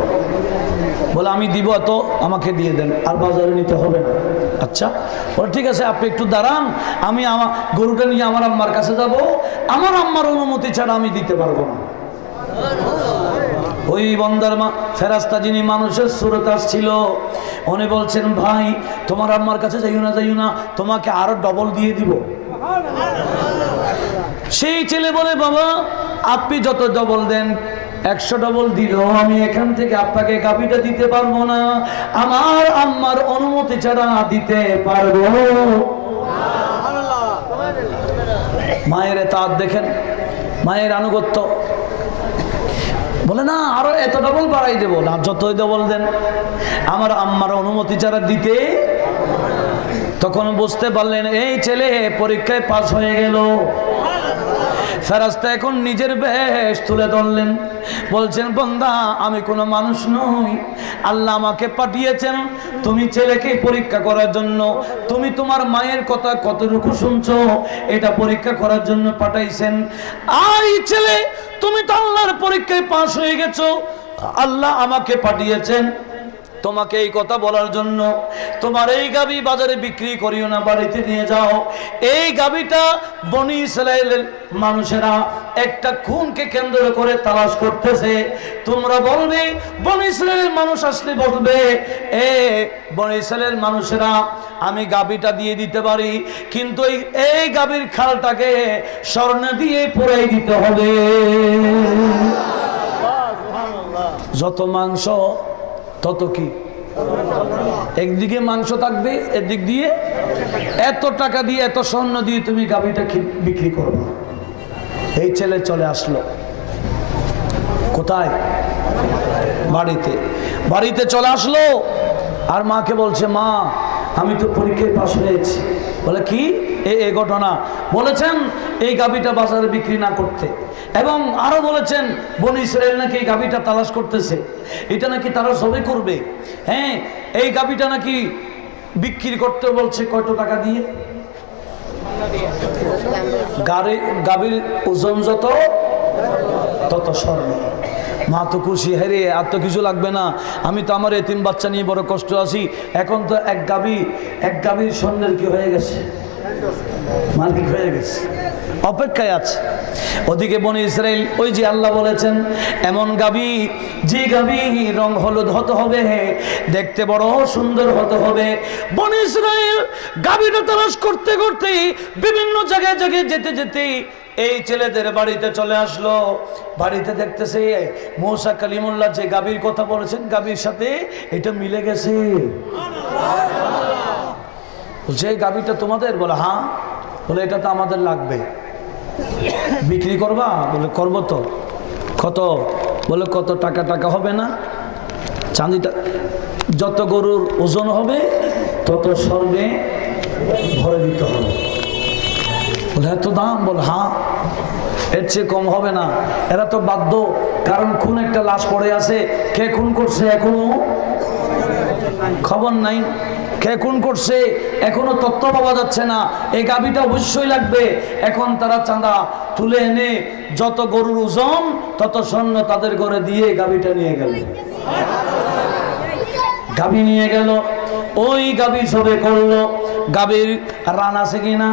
বলে, আমি দিব এত, আমাকে দিয়ে দেন, আর বাজারে নিতে হবে না। আচ্ছা, বলে ঠিক আছে, আপনি একটু দাঁড়ান, আমি আমার গরুটা নিয়ে আমার আম্মার কাছে যাব, আমার আম্মার অনুমতি ছাড়া আমি দিতে পারবো না। ওই বন্দার ফেরেশতা যিনি মানুষের সুরত আসছিল, উনি বলছেন, ভাই তোমার আম্মার কাছে যাইও না, তোমাকে আরো ডবল দিয়ে দিব। সেই ছেলে বলে, বাবা আপনি যত ডবল দেন, 100 ডবল দিল, আমি এখান থেকে আপনাকে গাভীটা দিতে পারবো না, আমার আম্মার অনুমতি ছাড়া দিতে পারবো। মায়ের তার দেখেন, মায়ের আনুগত্য। বলে, না আরো এত ডবল বাড়াই দেবো না, যতই ডবল দেন, আমার আম্মার অনুমতি ছাড়া দিতে। তখন বুঝতে পারলেন এই ছেলে পরীক্ষায় পাস হয়ে গেল। ফেরেশতা এখন নিজের বেশ তুলে ধরলেন, বলছেন, বান্দা আমি কোনো মানুষ নই, আল্লাহ আমাকে পাঠিয়েছেন তুমি ছেলেকে পরীক্ষা করার জন্য। তুমি তোমার মায়ের কথা কতটুকু শুনছো এটা পরীক্ষা করার জন্য পাঠাইছেন। আর এই ছেলে, তুমি তো আল্লাহর পরীক্ষায় পাস হয়ে গেছো, আল্লাহ আমাকে পাঠিয়েছেন তোমাকে এই কথা বলার জন্য। তোমার এই গাভী বাজারে বিক্রি করিও না, বাড়িতে নিয়ে যাও। এই গাভীটা বনি ইসরাইলের মানুষেরা একটা খুনকে কেন্দ্র করে তালাশ করতেছে। তোমরা বলবে, বনি ইসরাইলের মানুষ আসলে বলবে, বনি ইসরাইলের মানুষেরা আমি গাভীটা দিয়ে দিতে পারি, কিন্তু এই গাভীর খালটাকে স্বর্ণ দিয়ে পুরাই দিতে হবে। যত মাংস তত কি, একদিকে মাংস থাকবে, এদিক দিয়ে এত টাকা দিয়ে, এত স্বর্ণ দিয়ে তুমি গাভীটা বিক্রি করবে। এই ছেলে চলে আসলো কোথায়? বাড়িতে চলে আসলো। আর মাকে বলছে, মা আমি তো পরীক্ষায় পাশ হয়েছি। বলে, কি এই ঘটনা? বলেছেন এই গাভীটা বাজারে বিক্রি না করতে, এবং আরো বলেছেন বনি ইসরাইল নাকি এই গাভীটা তালাশ করতেছে, এটা নাকি তারা সবে করবে। হ্যাঁ, এই গাভীটা নাকি বিক্রি করতে বলছে কত টাকা দিয়ে? গাভীর ওজন যত তত স্বর্ণ। মা তো খুশি, হেরে আর তো কিছু লাগবে না, আমি তো আমার এতিম বাচ্চা নিয়ে বড় কষ্ট আছি, এখন তো এক গাভীর স্বর্ণের কি হয়ে গেছে, মালিক হয়ে গেছে, অপেক্ষায় আছে। ওদিকে বনি ইসরাইল, ওই যে আল্লাহ বলেছেন এমন গাভী, যে গাভী রং হলুদ হতে হবে, দেখতে বড় সুন্দর হতে হবে। বনি ইসরাইল গাভীটা তালাশ করতে করতে বিভিন্ন জায়গায় যেতে যেতে এই ছেলেদের বাড়িতে চলে আসলো। বাড়িতে দেখতেছে মূসা কালিমুল্লাহ যে গাভীর কথা বলেছেন, গাভীর সাথে এটা মিলে গেছে। বলছে এই গাভীটা তোমাদের? বলে হ্যাঁ। বলে এটা তো আমাদের লাগবে, বিক্রি করবা? বলে করবো তো। কত? বলে কত টাকা হবে না, চাঁদিটা যত গরুর ওজন হবে তত স্বর্ণে ভরে দিতে হবে। বলে এত দাম? বলে হ্যাঁ, এর চেয়ে কম হবে না। এরা তো বাধ্য, কারণ খুন একটা লাশ পড়ে আছে, কে খুন করছে এখনো খবর নাই, কে খুন করছে এখনো তথ্য পাওয়া যাচ্ছে না, এই গাভীটা অবশ্যই লাগবে। এখন তারা চাঁদা তুলে এনে যত গরুর ওজন তত স্বর্ণ তাদের ঘরে দিয়ে গাভীটা নিয়ে গেল। গাভী নিয়ে গেল, ওই গাভী সবে করলো। গাভীর রান আছে কিনা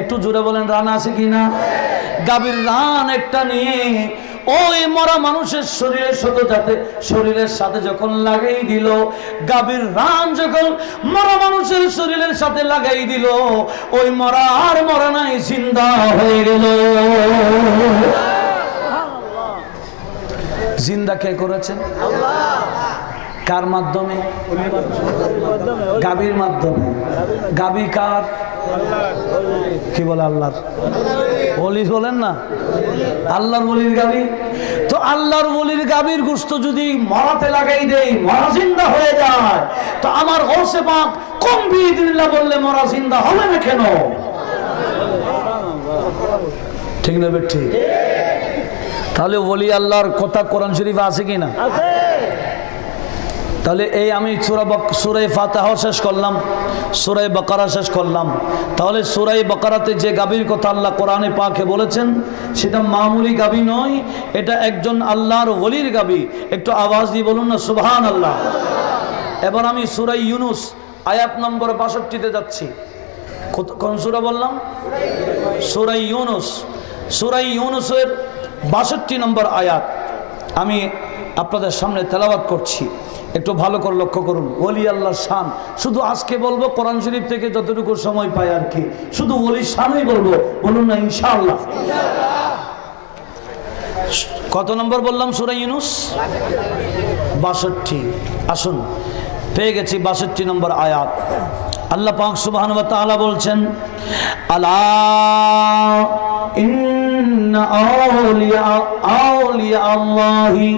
একটু জোরে বলেন, রান আছে কিনা? গাভীর রান একটা নিয়ে ওই মরা মানুষের শরীরের সাথে যখন লাগাই দিল, গাভীর রান যখন মরা মানুষের শরীরের সাথে লাগাই দিল, ওই মরা আর মরা নাই, জিন্দা হয়ে গেল। জিন্দা কে করেছেন? কার মাধ্যমে? গাভীর মাধ্যমে। গাভী কার? কি বলে? আল্লাহর ওলি বলেন না, আল্লাহর ওলির গাভী। তো আল্লাহর ওলির গাভীর গোশত যদি মরাতে লাগাই দেই, মরা জিন্দা হয়ে যায়, তো আমার গৌসে পাক কম বিইদিল্লাহ বললে মরা জিন্দা হবে না কেন? ঠিক না? ঠিক। তাহলে ওলি আল্লাহর কথা কোরআন শরীফে আছে কিনা? তাহলে এই আমি সূরা ফাতিহা শেষ করলাম, সূরা বাকারা শেষ করলাম। তাহলে সূরা বাকারাতে যে গাভীর কথা আল্লাহ কোরআনে পাকে বলেছেন সেটা মামুলি গাভী নয়, এটা একজন আল্লাহর ওলির গাভী। একটু আওয়াজ দিয়ে বলুন না সুবহানাল্লাহ। এবার আমি সূরা ইউনুস আয়াত নম্বর ৬২-তে যাচ্ছি। কোন সূরা বললাম? সূরা ইউনুস। সূরা ইউনুসের ৬২ নম্বর আয়াত আমি আপনাদের সামনে তেলাওয়াত করছি, একটু ভালো করে লক্ষ্য করুন। ওলি আল্লাহর শান শুধু আজকে বলবো, কোরআন শরীফ থেকে যতটুকু সময় পাই আর কি, শুধু ওলির শানই বলবো, বলুন না ইনশাআল্লাহ। কত নম্বর বললাম? সূরা ইউনুস ৬২। আসুন, পেয়ে গেছি ৬২ নম্বর আয়াত। আল্লাহ পাক সুবহানাহু ওয়া তাআলা বলছেন, আলা ইন্না আউলিয়া আল্লাহি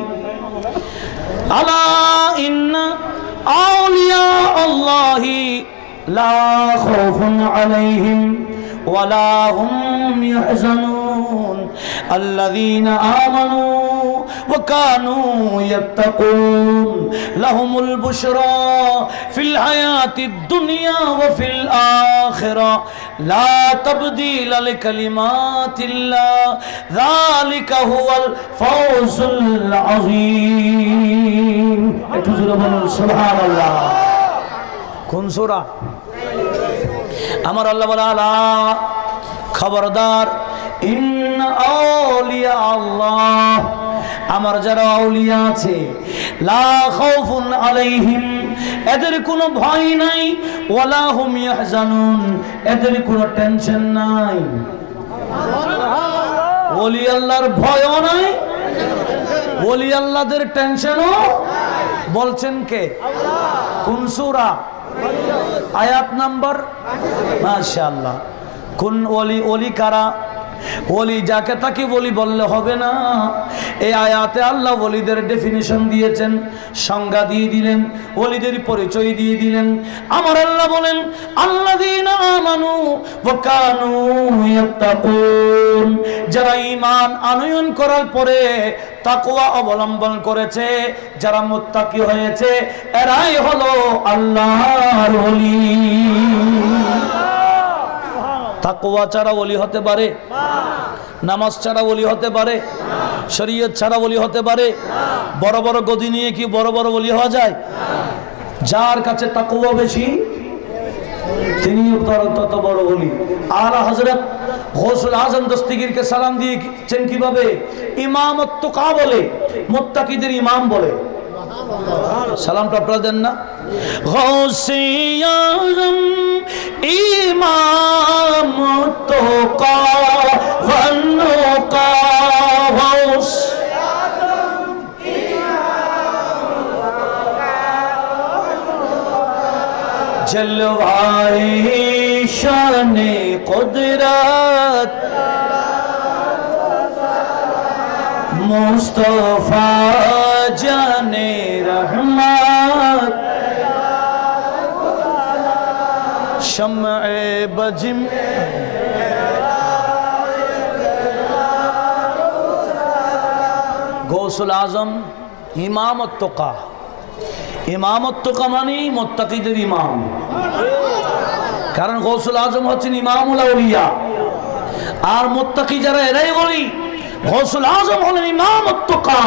আলা ইন্না আউলিয়া আল্লাহি লা খাউফুন আলাইহিম ওয়া লা হুম ইয়াহজানুন আল্লাযীনা আমানু ওয়া কানু ইয়াত্তাকুন লাহুমুল বুশরা ফিল হায়াতিদ দুনিয়া ওয়া ফিল আখিরা লা তাবদীলা লিকালিমাতিল্লাহ যালিকা হুয়াল ফাওজুল আযীম। একটু জোরে বলুন সুবহানাল্লাহ। কোন সূরা? আমার আল্লাহ বলে, আলা খবরদার, ইন্না আউলিয়া আল্লাহ, আমার যারা আউলিয়া আছে, লা খাউফুন আলাইহিম, এদের কোনো ভয় নাই, ওয়ালা হুম ইয়াহজানুন, এদের কোনো টেনশন নাই। ওলি আল্লাহর ভয়ও নাই, ওলি আল্লাহদের টেনশনও। বলছেন কে? কোন সূরা? আয়াত নাম্বার? মাশাআল্লাহ। কোন ওলি? ওলি কারা? ওলি যাকে তাকে ওলি বললে হবে না। এই আয়াতে আল্লাহ ওলিদের ডেফিনিশন দিয়েছেন, সংজ্ঞা দিয়ে দিলেন, ওলিদের পরিচয় দিয়ে দিলেন। আমার আল্লাহ বলেন, আল্লাযীনা আমানু ওয়া কানু ইয়াত্তাকুন, যারা ঈমান আনয়ন করার পরে তাকওয়া অবলম্বন করেছে, যারা মুত্তাকি হয়েছে, এরাই হলো আল্লাহর ওলি। তাকওয়া ছাড়া ওলি হতে পারে? নামাজ ছাড়া ওলি হতে পারে? শরীয়ত ছাড়া ওলি হতে পারে? বড় বড় গদি নিয়ে কি বড় বড় ওলি হওয়া যায়? যার কাছে তাকওয়া বেশি তিনি তত বড় ওলি। আলা হযরত গৌসুল আজম দস্তগীরকে সালাম দিয়েছেন কিভাবে? ইমামত তুকা বলে, মুত্তাকিদের ইমাম বলে। সালামটা আপনারা দেন না? গৌসে আজম ইমামত তুকা ওয়ান্নুকা গৌস जलवाए शाने कुदरत मुस्तफा जाने रहमत शम्ए बजिम गौसुल आजम इमामत तुका। ইমামত তুকা মানে মুত্তাকিদের ইমাম, কারণ গৌসুল আজম হচ্ছেন ইমামুল আউলিয়া, আর মুত্তাকি যারা এরাই বলি গৌসুল আজম হলেন ইমামত তুকা,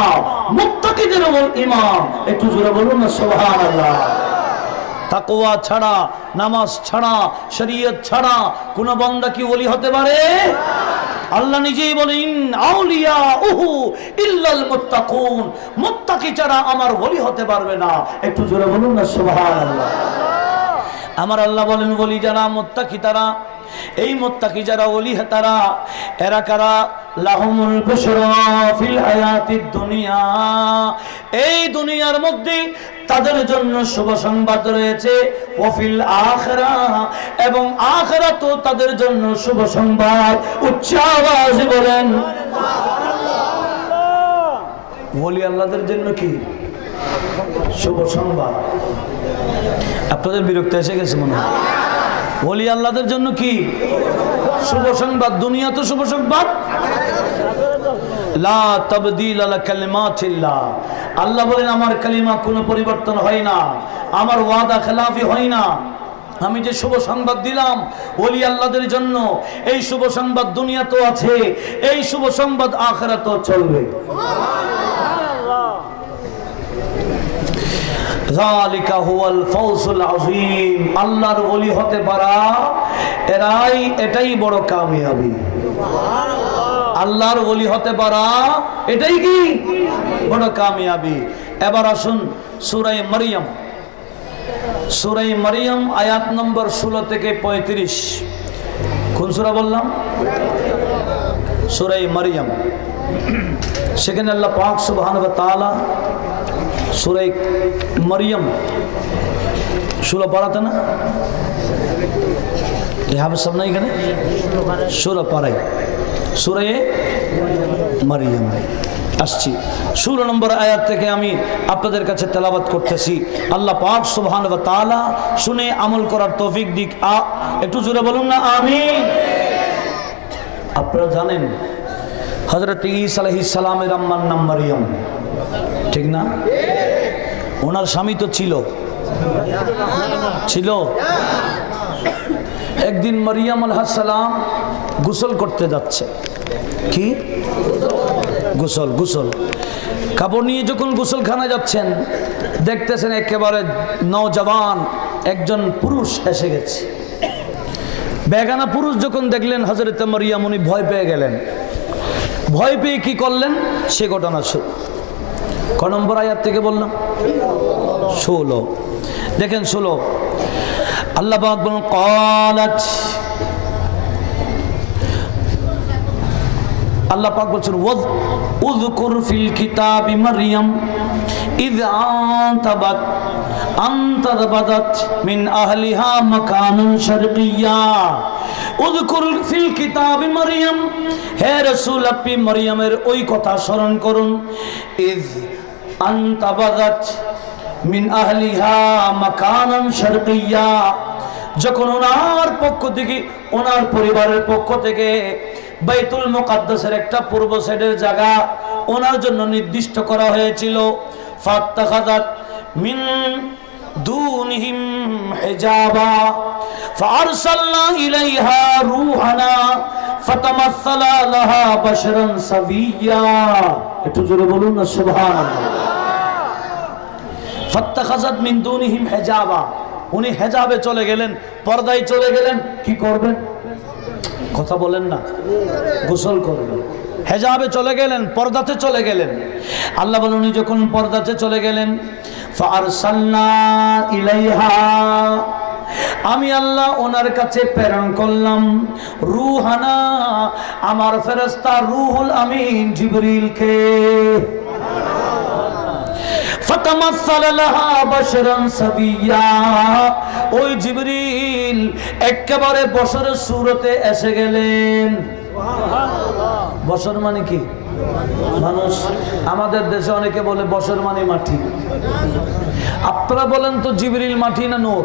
মুত্তাকিদের ইমাম। একটু জোরে বলুন না সুবহানাল্লাহ। তাকওয়া ছাড়া, নামাজ ছাড়া, শরীয়ত ছাড়া কোন বান্দা কি ওলি হতে পারে? আল্লাহ নিজেই বলেন আউলিয়া উহু ইল্লাল মুত্তাকুন, মুত্তাকি ছাড়া আমার ওলি হতে পারবে না। একটু জোরে বলুন না সুবহানাল্লাহ। আমার আল্লাহ বলেন ওলি যারা, মুত্তাকি তারা। এই মুত্তাকি যারা ওলি তারা, এরা কারা? লাহুমুল বুশরা ফিল হায়াতিদ দুনিয়া, এই দুনিয়ার মধ্যে তাদের জন্য শুভ সংবাদ রয়েছে। ওয়াফিল আখিরাহ, এবং আখিরাতেও তাদের জন্য শুভ সংবাদ। উচ্চ আওয়াজে বলেন ওলি আল্লাহদের জন্য কি শুভ সংবাদ? আপনাদের বিরক্ত এসে গেছে মনে হয়? ওলি আল্লাহদের জন্য কি শুভ সংবাদ? দুনিয়া তো শুভ সংবাদ। লা তাবদীল আলা কালিমাতিল্লাহ, আল্লাহ বলেন আমার কালিমা কোনো পরিবর্তন হয় না, আমার ওয়াদা খেলাফি হয় না। আমি যে শুভ সংবাদ দিলাম ওলি আল্লাহদের জন্য, এই শুভ সংবাদ দুনিয়াতেও আছে, এই শুভ সংবাদ আখিরাতেও চলবে। যালিকা হুয়াল ফাওজুল আযীম, আল্লাহর ওলি হতে পারা এটাই বড় কামিয়াবি। আল্লাহর ওলি হতে পারা এটাই কি বড় কামিয়াবি। এবার আসুন সূরা মারইয়াম, সূরা মারইয়াম আয়াত নম্বর 16 থেকে 35। কোন সূরা বললাম? সূরা মারইয়াম। সেখানে আল্লাহ পাক সুবহানাহু ওয়া তাআলা সূরা মারইয়াম 16 পড়াতে না? यहाँ सब नहीं करें सूरा पाराई सूरा মারইয়াম আসছি। 16 নম্বর আয়াত থেকে আমি আপনাদের কাছে তেলাওয়াত করতেছি। আল্লাহ পাক সুবহানাহু ওয়া তাআলা শুনে আমল করার তৌফিক দিক। একটু জোরে বলুন না আমিন। আপনারা জানেন হযরত ঈসা আলাইহিস সালামের আম্মার নাম মারইয়াম, ঠিক না? ওনার স্বামী তো ছিল। একদিন মারইয়াম আলাইহিস সালাম গোসল করতে যাচ্ছে। কি গোসল? কাপড় নিয়ে যখন গোসলখানায় যাচ্ছেন, দেখতেছেন একেবারে নওজওয়ান একজন পুরুষ এসে গেছে। বেগানা পুরুষ যখন দেখলেন হযরত মারইয়াম, উনি ভয় পেয়ে গেলেন। ভয় পেয়ে কি করলেন সে ঘটনা শুরু। ক নম্বর আয়াত থেকে বললাম? 16। দেখেন 16 আল্লাহ পাক বলেন ক্বালাত, আল্লাহ পাক বলছেন উযকুর ফিল কিতাবি মারইয়াম ইয আনতাবাত মিন আহলিহা মাকানান শারকিয়্যা। উযকুর ফিল কিতাবি মারইয়াম, হে রাসূল আপনি মারইয়ামের ওই কথা স্মরণ করুন। ইয আনতাবাত মিন আহলিহা মাকানান শারকিয়্যা, যখন ওনার পক্ষ থেকে, ওনার পরিবারের পক্ষ থেকে বাইতুল মুকাদ্দাসের একটা পূর্ব সাইডের জায়গা ওনার জন্য নির্দিষ্ট করা হয়েছিল। ফাত্তাখাযাত মিন دونهم حجابا فأرسلنا إليها روحنا فتمثل لها بشرا سويا একটু জোরে বলুন না সুবহানাল্লাহ ফাত্তাখাযাত মিন দুনিহিম হিজাবা উনি হিজাবে চলে গেলেন পর্দায় চলে গেলেন কি করবেন কথা বলেন না গোসল করবেন হিজাবে চলে গেলেন পর্দাতে চলে গেলেন আল্লাহ বলেন উনি যখন পর্দাতে চলে গেলেন ফাআরসালনা ইলাইহা আমি আল্লাহ ওনার কাছে প্রেরণ করলাম রূহানা আমার ফেরেশতা রূহুল আমিন জিবরিলকে ফাতামাসসালা লাহা বাশারান সাবিয়্যা ওই জিবরিল একেবারে বশরের সূরতে এসে গেলেন সুবহানাল্লাহ বশর মানে কি মানুষ আমাদের দেশে অনেকে বলে বশর মানে মাটি আপনারা বলেন তো জিবরিল মাটি না নূর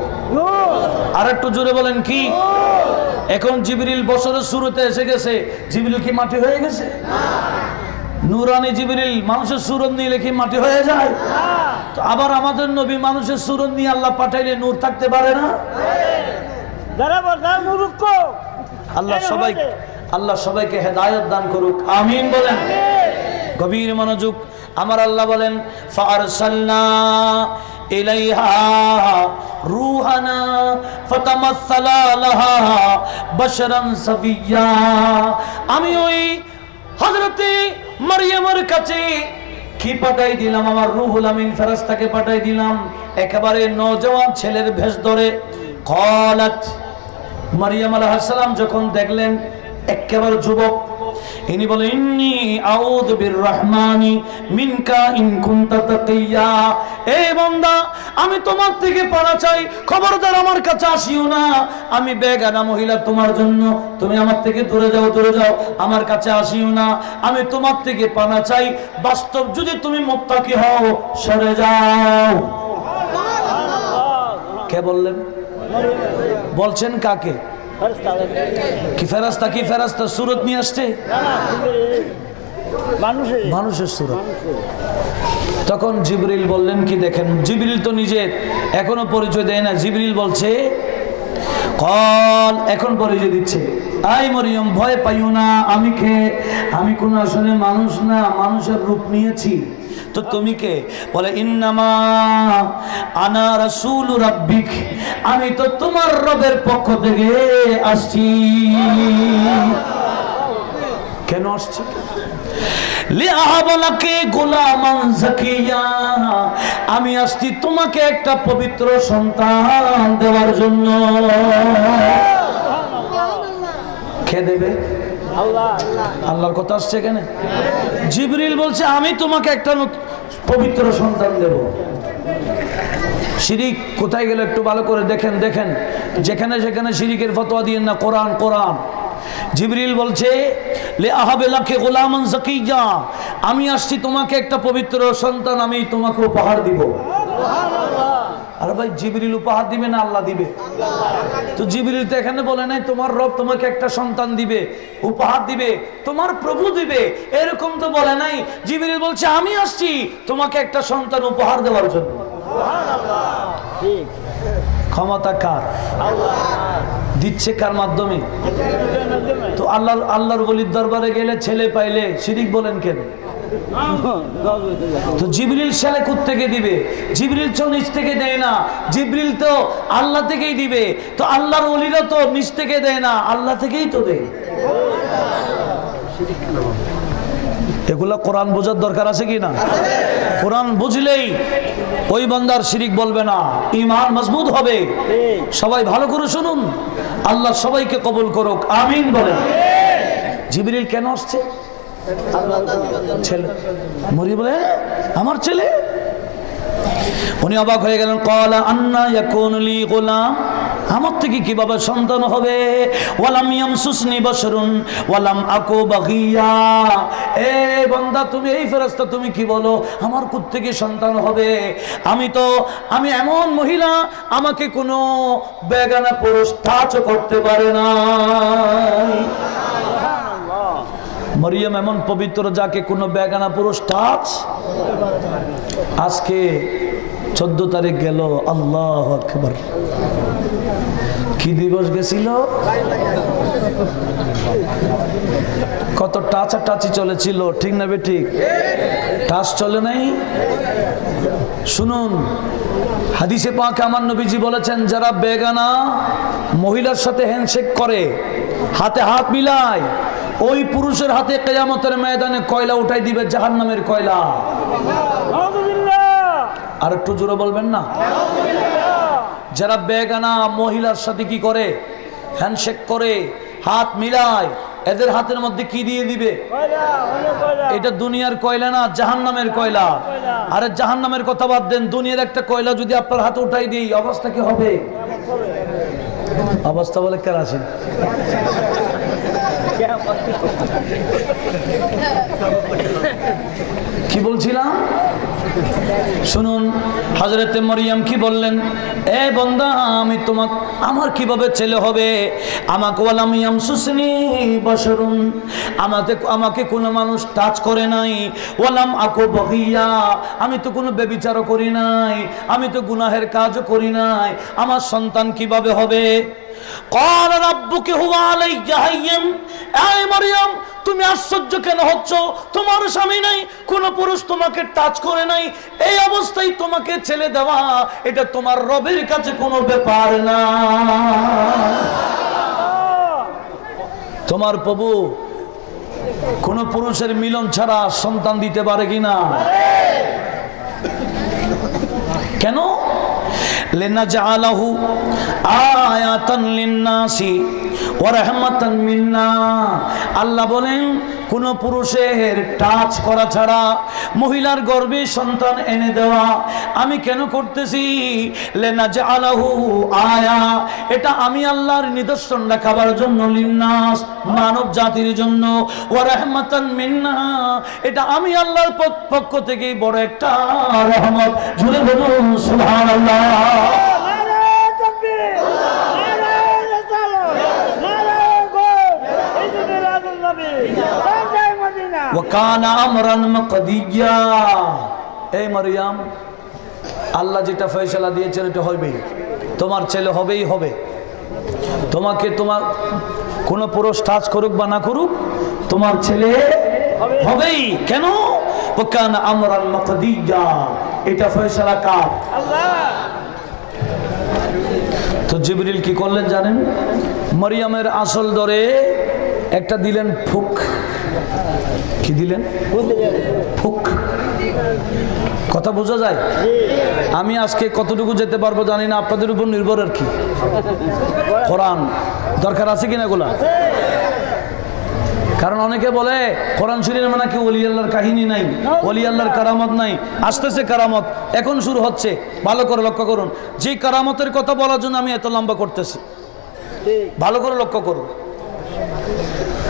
আর একটু জোরে বলেন কি এখন জিবরিল বশরের শুরুতে এসে গেছে জিবরিল কি মাটি হয়ে গেছে নূরানি জিবরিল মানুষের সুরত নিয়ে কি মাটি হয়ে যায় তো আবার আমাদের নবী মানুষের সুরত নিয়ে আল্লাহ পাঠাইলে নূর থাকতে পারে না যারা বলে মূর্খ আল্লাহ সবাইকে হেদায়েত দান করুক আমিন বলেন গভীর মনোযোগ আমার আল্লাহ বলেন ফাআরসালনা ইলাইহা রূহানা ফাতামাসসালা লাহা বাশারান সাবিয়্যা আমি ওই হযরতে মারইয়ামের কাছে কি পাঠাই দিলাম আমার রূহুল আমিন ফেরেশতাকে পাঠাই দিলাম একেবারে নওজওয়ান ছেলের ভেষ ধরে ক্বালাত মারইয়াম আলাইহিস সালাম যখন দেখলেন একেবারে যুবক ইনি বলে ইন্নী আউযু বিররহমানি মিনকা ইন কুনতা তাকিয়া এ বান্দা আমি তোমার থেকে পানা চাই খবরদার আমার কাছে আসিও না আমি বেগানা মহিলা তোমার জন্য তুমি আমার থেকে দূরে যাও আমার কাছে আসিও না আমি তোমার থেকে পানা চাই বাস্তব যদি তুমি মুত্তাকি হও সরে যাও কে বললেন বলছেন কাকে কি ফেরেশতা সূরত নিয়ে আসছে মানুষের সূরত তখন জিবরিল বললেন কি দেখেন জিবরিল তো নিজে এখনো পরিচয় দেয় না জিবরিল বলছে কল এখন পরিচয় দিচ্ছে আই মরিয়ম ভয় পাইও না আমি কোন আসলে মানুষ না মানুষের রূপ নিয়েছি তো তুমি কে বলে ইন্নামা আনা রাসূলু রাব্বিক আমি তো তোমার রবের পক্ষ থেকে আসছি কেন আসছি লিআহাবালাকে গোলামান যাকিয়া আমি আসছি তোমাকে একটা পবিত্র সন্তান দেওয়ার জন্য কে দেবে আল্লাহর কথা আসছে এখানে জিবরিল বলছে আমি তোমাকে একটা পবিত্র সন্তান দেব শিরিক কোথায় গেল একটু ভালো করে দেখেন যেখানে যেখানে শিরিকের ফতোয়া দিয়েন না কোরআন জিবরিল বলছে লে আহাবেলাকে গোলামান যাকিয়া আমি আসছি তোমাকে একটা পবিত্র সন্তান আমি তোমাকে উপহার দিব আর ভাই জিবরিল উপহার দিবে না আল্লাহ দিবে তো জিবরিল তো এখানে বলে নাই তোমার রব তোমাকে একটা সন্তান দিবে উপহার দিবে তোমার প্রভু দিবে এরকম তো বলে নাই জিবরিল বলছে আমি আসছি তোমাকে একটা সন্তান উপহার দেওয়ার জন্য ক্ষমতা কার দিচ্ছে কার মাধ্যমে তো আল্লাহর ওলির দরবারে গেলে ছেলে পাইলে শিরিক বলেন কেন তো জিবরিল ছেলে কোত্থেকে দিবে জিবরিল তো নিচ থেকে দেয় না জিবরিল তো আল্লাহ থেকেই দিবে তো আল্লাহর ওলিরা তো নিচ থেকে দেয় না আল্লাহ থেকেই তো দেয় এগুলা কোরআন বোঝার দরকার আছে কি না কোরআন বুঝলেই ওই বান্দার শিরিক বলবে না ঈমান মজবুত হবে সবাই ভালো করে শুনুন আল্লাহ সবাইকে কবুল করুক আমিন বলেন জিবরিল কেন আসছে ছেলে মরি বলে আমার ছেলে উনি অবাক হয়ে গেলেন ক্বালা আন্না ইয়াকুনু লি গুলাম আমার থেকে কিভাবে সন্তান হবে ওয়ালাম ইয়ামসুসনি বাশরুন ওয়ালাম আকু বাগিয়া এ বান্দা তুমি এই ফেরেশতা তুমি কি বলো আমার কোথা থেকে সন্তান হবে আমি এমন মহিলা আমাকে কোনো বেগানা পুরুষ টাচ করতে পারে না মরিয়ম এমন পবিত্র যাকে কোনো বেগানা পুরুষ টাচ আজকে 14 তারিখ গেল, আল্লাহু আকবার। কি দিবস গেছিল? কত টাচাটাচি চলেছিল, ঠিক না বেঠিক? টাচ চলে নাই? শুনুন, হাদিসে পাকে আমার নবীজি বলেছেন, যারা বেগানা মহিলার সাথে হ্যান্ডশেক করে, হাতে হাত মিলায়, ওই পুরুষের হাতে কিয়ামতের ময়দানে কয়লা উঠাই দিবে, জাহান্নামের কয়লা। আর একটু জোরে বলবেন না? যারা বেগানা মহিলার সাথে কি করে, হ্যান্ডশেক করে, হাত মিলায়, এদের হাতের মধ্যে কি দিয়ে দিবে? এটা দুনিয়ার কয়লা না, জাহান্নামের কয়লা। আরে জাহান্নামের কথা বাদ দেন, দুনিয়ার একটা কয়লা যদি আপনার হাতে উঠাই দিই, অবস্থা কি হবে? অবস্থা বলে কার আছে? কি বলছিলাম? শুনুন, হযরতে মরিয়ম কি বললেন, এ বান্দা, আমি তোমাক, আমার কিভাবে ছেলে হবে? আমাকে ওয়ালাম ইয়ামসুসনি বাশারুন, আমাকে কোনো মানুষ টাচ করে নাই, ওয়ালাম আকু বগিয়া, আমি তো কোনো ব্যভিচারও করি নাই, আমি তো গুনাহের কাজও করি নাই, আমার সন্তান কিভাবে হবে? قال ربك هو علي هين। এই মরিয়ম, তুমি আশ্চর্য কেন হচ্ছ? তোমার স্বামী নাই, কোন পুরুষ তোমাকে টাচ করে নাই, এই অবস্থায় তোমাকে ছেলে দেওয়া, এটা তোমার রবের কাছে কোনো ব্যাপার না। তোমার প্রভু কোন পুরুষের মিলন ছাড়া সন্তান দিতে পারে কিনা? কেন? লিনাজআলাহু আয়াতান লিন্নাসি ওয়া রাহমাতান মিন্না। আল্লাহ বলেন, কোন পুরুষের টাচ করা ছাড়া মহিলার গর্ভে সন্তান এনে দেওয়া আমি কেন করতেছি? লিনাজআলাহু আয়া, এটা আমি আল্লাহর নিদর্শন দেখাবার জন্য, লিন্নাস, মানব জাতির জন্য, ওয়া রাহমাতান মিন্না, এটা আমি আল্লাহর পক্ষ থেকে বড় একটা রহমত। জুড়ে বলুন সুবহানাল্লাহ। ওয়াকানা আমরান মাকদিয়া। এই মরিয়ম, আল্লাহ যেটা ফয়সালা দিয়েছেন এটা হবেই, তোমার ছেলে হবেই হবে। তোমাকে তোমার কোন পুরুষ টাচ করুক বা না করুক, তোমার ছেলে হবেই। কেন? ওয়াকানা আমরান মাকদিয়া, এটা ফয়সালা কার? আল্লাহ। তো জিবরিল কি করলেন জানেন? মরিয়মের আসল ধরে একটা দিলেন ফুক। কি দিলেন? ফুক। কথা বোঝা যায়? আমি আজকে কতটুকু যেতে পারবো জানি না, আপনাদের উপর নির্ভর আর কি। কোরআন দরকার আছে কিনা এগুলা? কারণ অনেকে বলে কোরআন শরীফে মানে কি ওলি আল্লাহর কাহিনী নাই, ওলি আল্লাহর কারামত নাই। আসতেছে কারামত, এখন শুরু হচ্ছে। ভালো করে লক্ষ্য করুন, যে কারামতের কথা বলার জন্য আমি এত লম্বা করতেছি, ভালো করে লক্ষ্য করুন,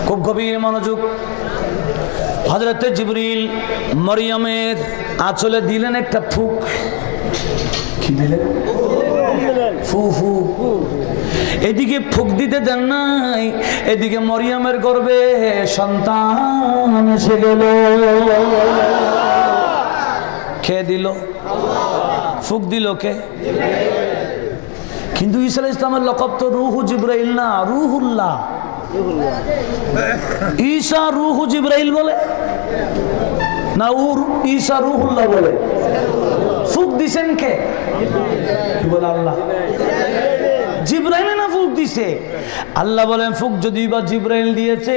খুব গভীর মনোযোগ। হযরতে জিবরিল মরিয়মের আঁচলে দিলেন একটা ফুক। কি দিলেন? ফু ফু। এদিকে ফুক দিতে দেন নাই, এদিকে মরিয়মের গর্ভে সন্তান এসে গেল। কে দিল? ফুক দিল কে? কিন্তু ঈসা আলাইহিস সালামের লকব তো রূহু জিবরাইল না, রূহুল্লাহ। ঈসা রূহু জিবরাইল বলে না, ঈসা রূহুল্লাহ বলে? ফুক দিছেন কে? বলে আল্লাহ। জিবরাইল না ফুক দিছে? আল্লাহ বলেন, ফুক যদি বা জিবরাইল দিয়েছে,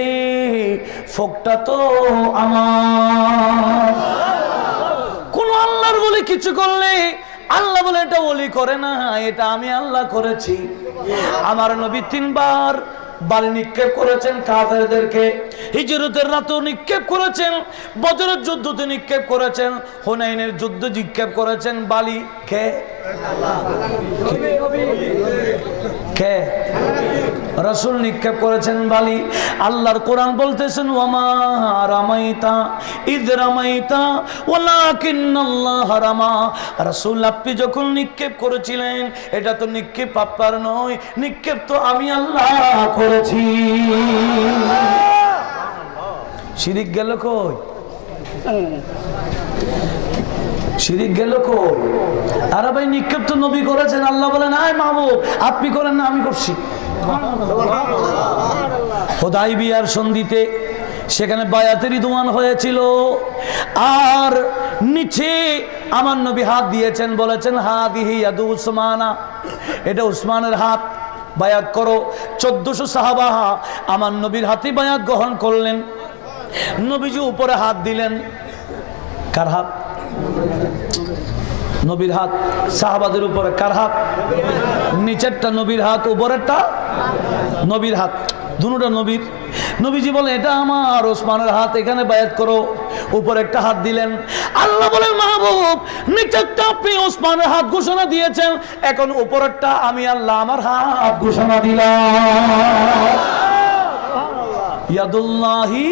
ফুকটা তো আমার। কোন আল্লাহর বলে কিছু করলে আল্লাহ বলে এটা ওলি করে না, এটা আমি আল্লাহ করেছি। আমার নবী 3 বার বালি নিক্ষেপ করেছেন কাফেরদেরকে, হিজরতের রাতেও নিক্ষেপ করেছেন, বদরের যুদ্ধতে নিক্ষেপ করেছেন, হুনাইনের যুদ্ধে নিক্ষেপ করেছেন বালি। কে? কে? রাসূল নিক্ষেপ করেছেন বালি। আল্লাহর কোরআন বলতেছেন, ওয়ামা রামাইতা ইয রামাইতা ওয়ালাকিন্নাল্লাহ রামা। রাসূল, আপনি যখন নিক্ষেপ করেছিলেন, এটা তো নিক্ষেপ আপনার নয়, নিক্ষেপ তো আমি আল্লাহ করেছি। শিরিক গেল কই? শিরিক গেল কই? আরে ভাই নিক্ষেপ তো নবী করেছেন, আল্লাহ বলেন আয় মাহবুব আপনি করেন না আমি করছি। হুদাইবিয়ার সন্ধিতে সেখানে বায়াতের রিদওয়ান হয়েছিল, আর নিচে আমার নবী হাত দিয়েছেন, বলেছেন হাদিহি ইয়াদু উসমানা, এটা উসমানের হাত, বায়াত করো। 1400 সাহাবা আমার নবীর হাতে বায়াত গ্রহণ করলেন। নবীজি উপরে হাত দিলেন, কার হাত? নবীর হাত। সাহাবাদের উপরে কার হাত? নিচেরটা নবীর হাত, উপরেরটা নবীর হাত, দুটোটা নবীর। নবীজি বলেন এটা আমার ওসমানের হাত, এখানে বায়াত করো। উপরে একটা হাত দিলেন। আল্লাহ বলেন মাহবুব নিচেরটা আপনি ওসমানের হাত ঘোষণা দিয়েছেন, এখন উপরেরটা আমি আল্লাহ আমার হাত ঘোষণা দিলাম। ইয়াদুল্লাহি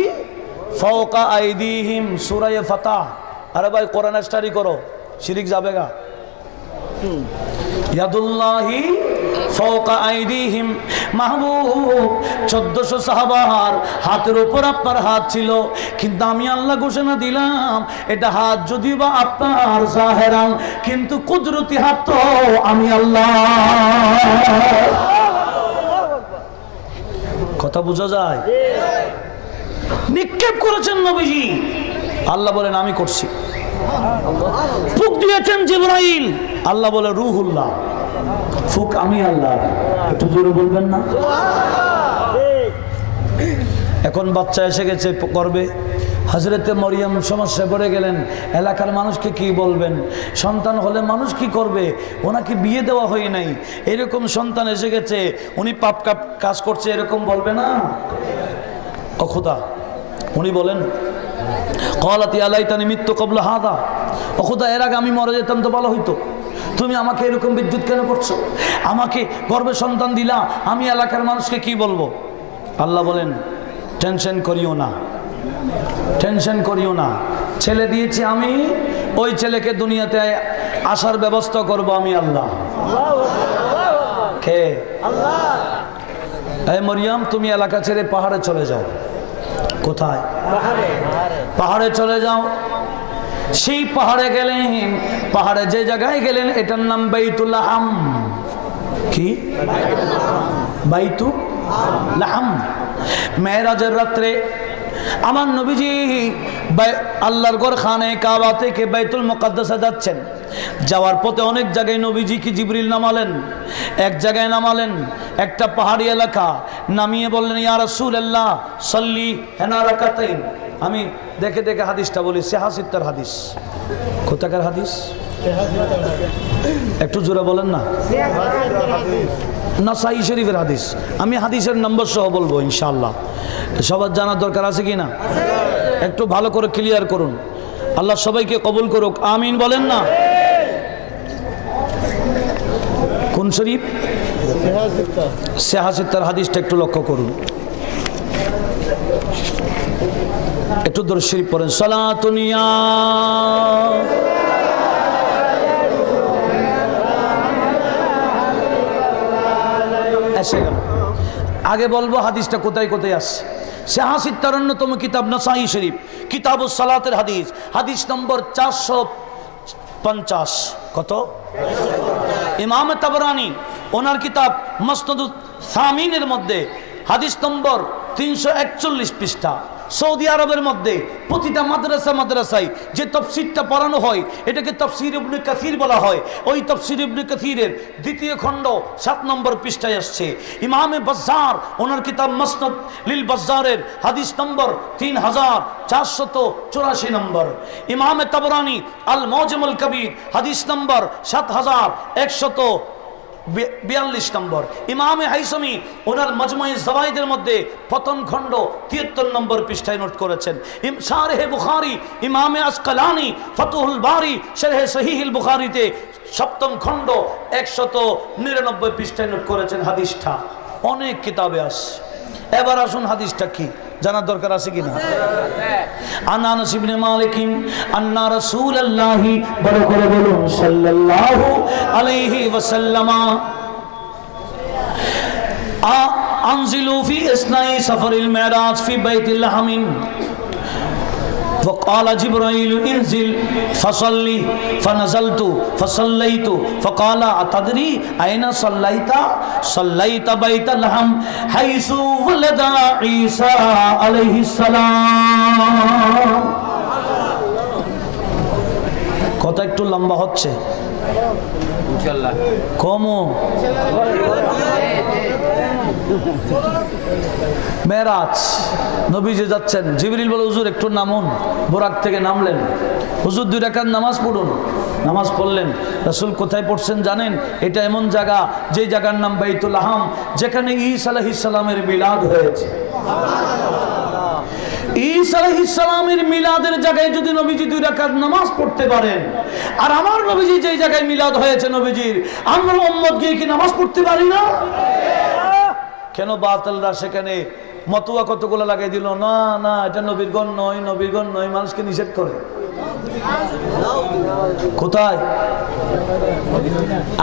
ফাওকা আইদিহিম, সূরা ফাতাহ। আরে ভাই কোরআন স্টাডি করো, শিরিক যাবে গা। ইয়াদুল্লাহি ফাওকা আইদিহিম, মাহবুব 1400 সাহাবার হাতের উপর আপনার হাত ছিল, কিন্তু আমি আল্লাহ ঘোষণা দিলাম এটা হাত যদিও বা আপনার জাহেরান, কিন্তু কুদরতি হাত তো আমি আল্লাহ। কথা বোঝা যায়? নিক্ষেপ করেছেন নবীজি, আল্লাহ বলেন আমি করছি। ফুক দিয়েছেন জিবরাইল, আল্লাহ বলে রূহুল্লাহ, ফুক আমি আল্লাহ। একটু জোরে বলবেন না? এখন বাচ্চা এসে গেছে করবে, হযরতে মরিয়ম সমস্যায় পড়ে গেলেন, এলাকার মানুষকে কি বলবেন? সন্তান হলে মানুষ কি করবে? ওনাকে বিয়ে দেওয়া হয় নাই, এরকম সন্তান এসে গেছে, উনি পাপ কাজ করছে, এরকম বলবে না? ও খোদা, উনি বলেন ক্বালাত ইয়া লাইতানি মিততু ক্বাবলা হাযা, ও খোদা এর আগে আমি মরে যেতাম তো ভালো হইতো, তুমি আমাকে এরকম বিদ্যুৎ কেন করছো? আমাকে গর্ভে সন্তান দিলা, আমি এলাকার মানুষকে কি বলবো? আল্লাহ বলেন টেনশন করিও না, টেনশন করিও না, ছেলে দিয়েছি আমি, ওই ছেলেকে দুনিয়াতে আসার ব্যবস্থা করব আমি আল্লাহ। কে? আল্লাহ। এই মরিয়ম তুমি এলাকা ছেড়ে পাহাড়ে চলে যাও। কোথায়? পাহাড়ে চলে যাও। সেই পাহাড়ে গেলেন, পাহাড়ে যে জায়গায় গেলেন এটার নাম বাইতুল লাহাম। কি? বাইতুল লাহাম। মেরাজের রাত্রে আমার নবীজি আল্লাহর ঘর খানে কাবা থেকে বাইতুল মুকাদ্দাসে যাচ্ছেন। যাওয়ার পথে অনেক জায়গায় নবীজি কি জিবরিল নামালেন, এক জায়গায় নামালেন একটা পাহাড়ি এলাকা, নামিয়ে বললেন ইয়া রাসূলুল্লাহ সাল্লি হানা রাকাতাইন। আমি দেখে দেখে হাদিসটা বলি, সেহাসিত্তার হাদিস। কোথাকার হাদিস? একটু জোরে বলেন না। নাসাই শরীফের হাদিস। আমি হাদিসের নম্বর সহ বলবো ইনশাআল্লাহ। সবার জানার দরকার আছে কি না? একটু ভালো করে ক্লিয়ার করুন। আল্লাহ সবাইকে কবুল করুক, আমিন বলেন না। কোন শরীফ? সেহাসিত্তার হাদিসটা একটু লক্ষ্য করুন, একটু দরুদ শরীফ পড়েন। সালাতুনিয়া এসে গেল। আগে বলবো হাদিসটা কোথায় কোথায় আসছে। সেহাসিত্তার অন্যতম কিতাব নাসাই শরীফ, কিতাবুস সালাতের হাদিস, হাদিস নম্বর 450। কত? ইমাম তাবরানী ওনার কিতাব মুসনাদুস সামিনের মধ্যে হাদিস নম্বর 341 পৃষ্ঠা। সৌদি আরবের মধ্যে প্রতিটা মাদ্রাসায় যে তাফসীরটা পড়ানো হয় এটাকে তাফসীর ইবনে কাসির বলা হয়। ওই তাফসীর ইবনে কাসিরের দ্বিতীয় খণ্ড 7 নম্বর পৃষ্ঠায় আসছে। ইমামে বাজ্জার ওনার কিতাব মুসনাদ লিল বাজ্জারের হাদিস নম্বর 3484 নম্বর। ইমামে তাবরানী আল মুআজামুল কবির হাদিস নম্বর 7142 নম্বর। ইমামে হাইসামি ওনার মাজমুয়ে জাওয়াইদের মধ্যে প্রথম খণ্ড 73 নম্বর পৃষ্ঠায় নোট করেছেন। শারহে বুখারী ইমামে আসকালানি ফাতুহুল বারি শারহে সহিহুল বুখারীতে সপ্তম খণ্ড 199 পৃষ্ঠায় নোট করেছেন হাদিসটা। অনেক কিতাবে আছে। এবার আসুন হাদিসটা কি জানার দরকার আছে কিনা? আনাস ইবনে মালিক আন্না রাসূলুল্লাহ বড় করে বলুন সাল্লাল্লাহু আলাইহি ওয়াসাল্লাম আনজিলু ফি ইসনাই সাফারিল মিরাজ ফি বাইতিল লাহমিন فقال جبرائيل انزل فصلي فنزلت فصليت فقال أتدري أين صليت صليت بيت لحم حيث ولد عيسى عليه السلام কথা একটু লম্বা হচ্ছে ইনশাআল্লাহ কমও মেরাজ নবীজি যাচ্ছেন জিবরিল বলে হুজুর একটু নামুন বুরাক থেকে নামলেন হুজুর 2 রাকাত নামাজ পড়ুন নামাজ পড়লেন রাসূল কোথায় পড়ছেন জানেন এটা এমন জায়গা যে জায়গার নাম বাইতুল লাহাম যেখানে ঈসা আলাইহিস সালামের মিলাদ হয়েছে ঈসা আলাইহিস সালামের মিলাদের জায়গায় যদি নবীজি 2 রাকাত নামাজ পড়তে পারেন আর আমার নবীজি যে জায়গায় মিলাদ হয়েছে নবীজির আমরা উম্মত গিয়ে কি নামাজ পড়তে পারি না কেন বাতিলরা সেখানে মতুয়া কতগুলো লাগাই দিল না না এটা নবীরগণ নয় মানুষকে নিষেধ করে কোথায়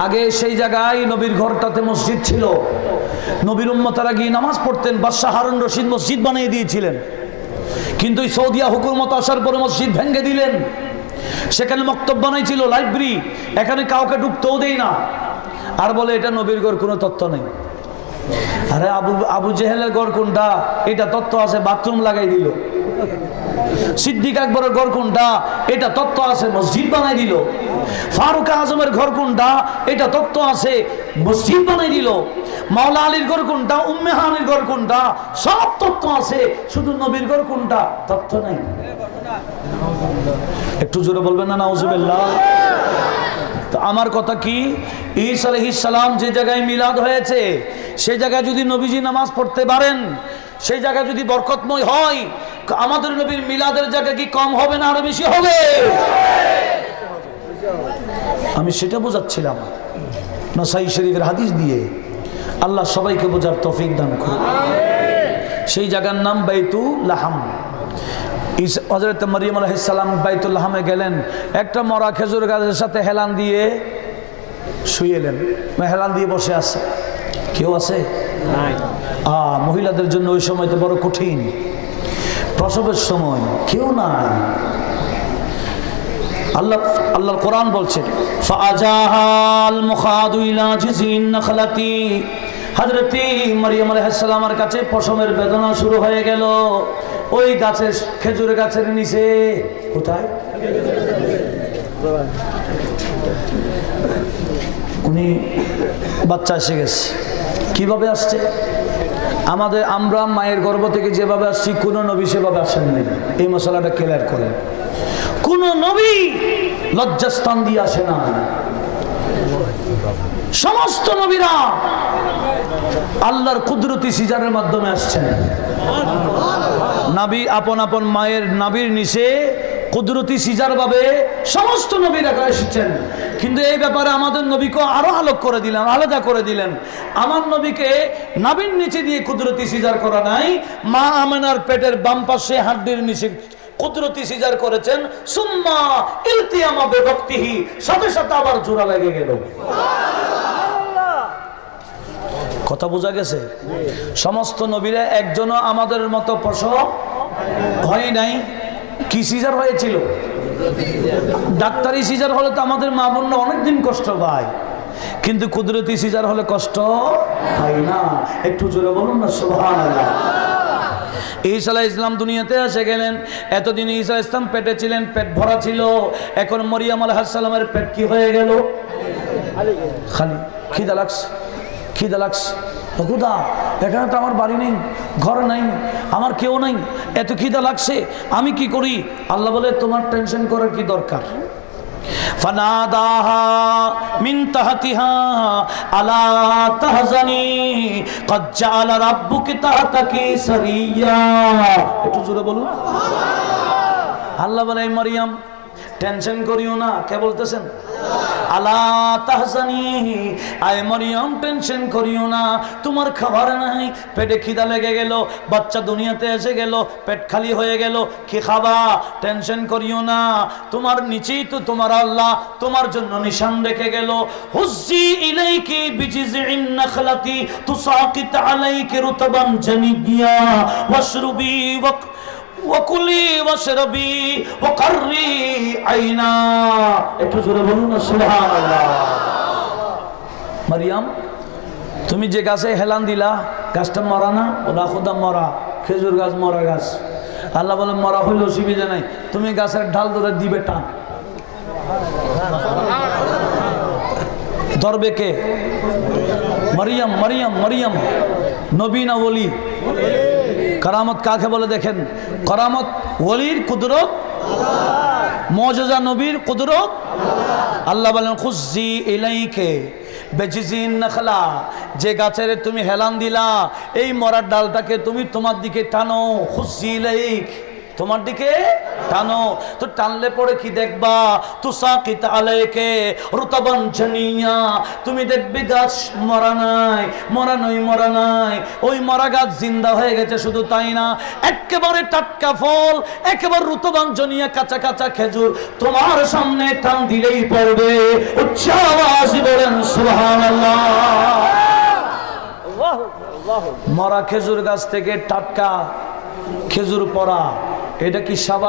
আগে সেই জায়গায় নবীর ঘরটাতে মসজিদ ছিল নবীর উম্মতরা গিয়ে নামাজ পড়তেন বাদশাহ হারুন রশিদ মসজিদ বানিয়ে দিয়েছিলেন কিন্তু সৌদিয়া হুকুমত আসার পরে মসজিদ ভেঙে দিলেন সেখানে মক্তব বানাইছিল লাইব্রেরি এখানে কাউকে ঢুকতেও দেয় না আর বলে এটা নবীর ঘর কোনো তত্ত্ব নেই আরে আবু জেহেলের ঘর কোনটা এটা তত্ত্ব আছে বাথরুম লাগাই দিল সিদ্দিক আকবরের ঘর কোনটা এটা তত্ত্ব আছে মসজিদ বানাই দিল ফারুক আজমের ঘর কোনটা এটা তত্ত্ব আছে মসজিদ বানাই দিল মাওলা আলীর ঘর কোনটা উম্মে হানির ঘর কোনটা সব তত্ত্ব আছে শুধু নবীর ঘর কোনটা তত্ত্ব নাই একটু জোরে বলবেন না নাউজুবিল্লাহ তো আমার কথা কি ঈসা আলাইহিস সালাম যে জায়গায় মিলাদ হয়েছে সেই জায়গায় যদি নবীজি নামাজ পড়তে পারেন সেই জায়গা যদি বরকতময় হয় আমাদের নবীর মিলাদের জায়গা কি কম হবে না আরো বেশি হবে আমি সেটা বোঝাচ্ছিলাম নাসাই শরীফের হাদিস দিয়ে আল্লাহ সবাইকে বোঝার তৌফিক দান করুন সেই জায়গার নাম বাইতুল লাহাম হযরত মারিয়াম আলাইহিস সালাম বাইতুল লাহামে গেলেন একটা মরা খেজুর গাছের সাথে হেলান দিয়ে শুয়েলেন হেলান দিয়ে বসে আছে কেউ আছে নাই মহিলাদের জন্য ওই সময় তো বড় কঠিন প্রসবের সময় কেউ নাই আল্লাহর কোরআন বলছেন ফাআজাহাল মুখাদু ইলা জিজিন নাখলাতি হযরত মারিয়াম আলাইহিস সালামের কাছে প্রসবের বেদনা শুরু হয়ে গেল ওই গাছের খেজুর গাছের নিচে কোথায় উনি বাচ্চা এসে গেছে কিভাবে আসছে আমরা মায়ের গর্ভ থেকে যেভাবে আসছি কোন নবী সেভাবে আসেন নাই এই মশলাটা ক্লিয়ার করেন কোন নবী লজ্জাস্থান দিয়ে আসে না সমস্ত নবীরা আল্লাহর কুদরতি সিজারের মাধ্যমে আসছেন নবী আপন আপন মায়ের নাভির নিচে কুদরতি সিজার ভাবে সমস্ত নবীরা এসেছেন কিন্তু এই ব্যাপারে আমাদের নবীকে আরো আলোক করে দিলেন আলাদা করে দিলেন আমার নবীকে নাভির নিচে দিয়ে কুদরতি সিজার করা নাই মা আমেনার পেটের বাম পাশে হাড্ডির নিচে কুদরতি সিজার করেছেন সুম্মা ইলতিয়ামা বিভক্তিহি সাথে সাথে আবার জোড়া লেগে গেল কথা বোঝা গেছে সমস্ত নবীরা একজনও আমাদের মতো প্রসব হয় নাই কি সিজার হয়েছিল ডাক্তারি সিজার হলে তো আমাদের মা বোনরা অনেকদিন কষ্ট পায় কিন্তু কুদরতি সিজার হলে কষ্ট হয় না একটু জোরে বলুন না সুবহানাল্লাহ ঈসা আলাইহিস সালাম দুনিয়াতে এসে গেলেন এতদিন ঈসা আলাইহিস সালাম পেটে ছিলেন পেট ভরা ছিল এখন মরিয়ম আলাইহিস সালামের পেট কি হয়ে গেল খালি খিদা লাগছে খুদা এখানে তো আমার বাড়ি নেই ঘর নাই আমার কেউ নাই এত খিদা লাগছে আমি কি করি আল্লাহ বলে তোমার টেনশন করার কি দরকার ফানাদাহা মিন তাহতিহা আলা তাহজানি ক্বাদ জাআলা রাব্বুকি তাহতাকি সারিয়া একটু জোরে বলুন আল্লাহ বলে মারিয়াম টেনশন করিও না কে বলতেছেন আলা তাহজানি আয় মারিয়াম টেনশন করিও না তোমার খাবার নাই পেটে খিদা লেগে গেল বাচ্চা দুনিয়াতে এসে গেল পেট খালি হয়ে গেল কি খাবা টেনশন করিও না তোমার নিচেই তো তোমার আল্লাহ তোমার জন্য নিশান রেখে গেল হুজ্জি ইলাইকি বিজিজিন নাখলাতি তুসাকিত আলাইকি রুতবান জানিয়া ওয়াশরুবি ওয়াকুলি ওয়াশরাবি ওয়াকাররি আইনা। একটু জোরে বলুন না সুবহানাল্লাহ। মারিয়াম, তুমি যে গাছে হেলান দিলা, গাছটা মরা না? ওলা খোদা মরা, খেজুর গাছ মরা গাছ। আল্লাহ বলে মরা হইলে অসুবিধা নাই, তুমি গাছের ঢাল ধরে দিবে টান। ধরবে কে? মারিয়াম। মারিয়াম মারিয়াম নবী না ওলি? কারামত কাকে বলে দেখেন? কারামত ওলির কুদরত, মুজিজা নবীর কুদরত। আল্লাহ বলেন খুজি ইলাইকে বেজিজিন নাখলা, যে গাছের তুমি হেলান দিলা এই মরার ডালটাকে তুমি তোমার দিকে টানো। খুজি ইলাইক, তোমার দিকে টানো। তো টানলে পরে কি দেখবা? তুসাকিত আলাইকে রুতাবান জানিয়া, তুমি দেখবে গাছ মরা নাই, মরা নই, মরা নাই, ওই মরা গাছ জিন্দা হয়ে গেছে। শুধু তাই না, একেবারে টাটকা ফল, একেবারে রুতাবান জানিয়া, কাঁচা কাঁচা খেজুর তোমার সামনে টান দিলেই পড়বে। উচ্চ আওয়াজে বলেন সুবহানাল্লাহ। মরা খেজুর গাছ থেকে টাটকা খেজুর পড়া, এটা কি স্বাভাবিক?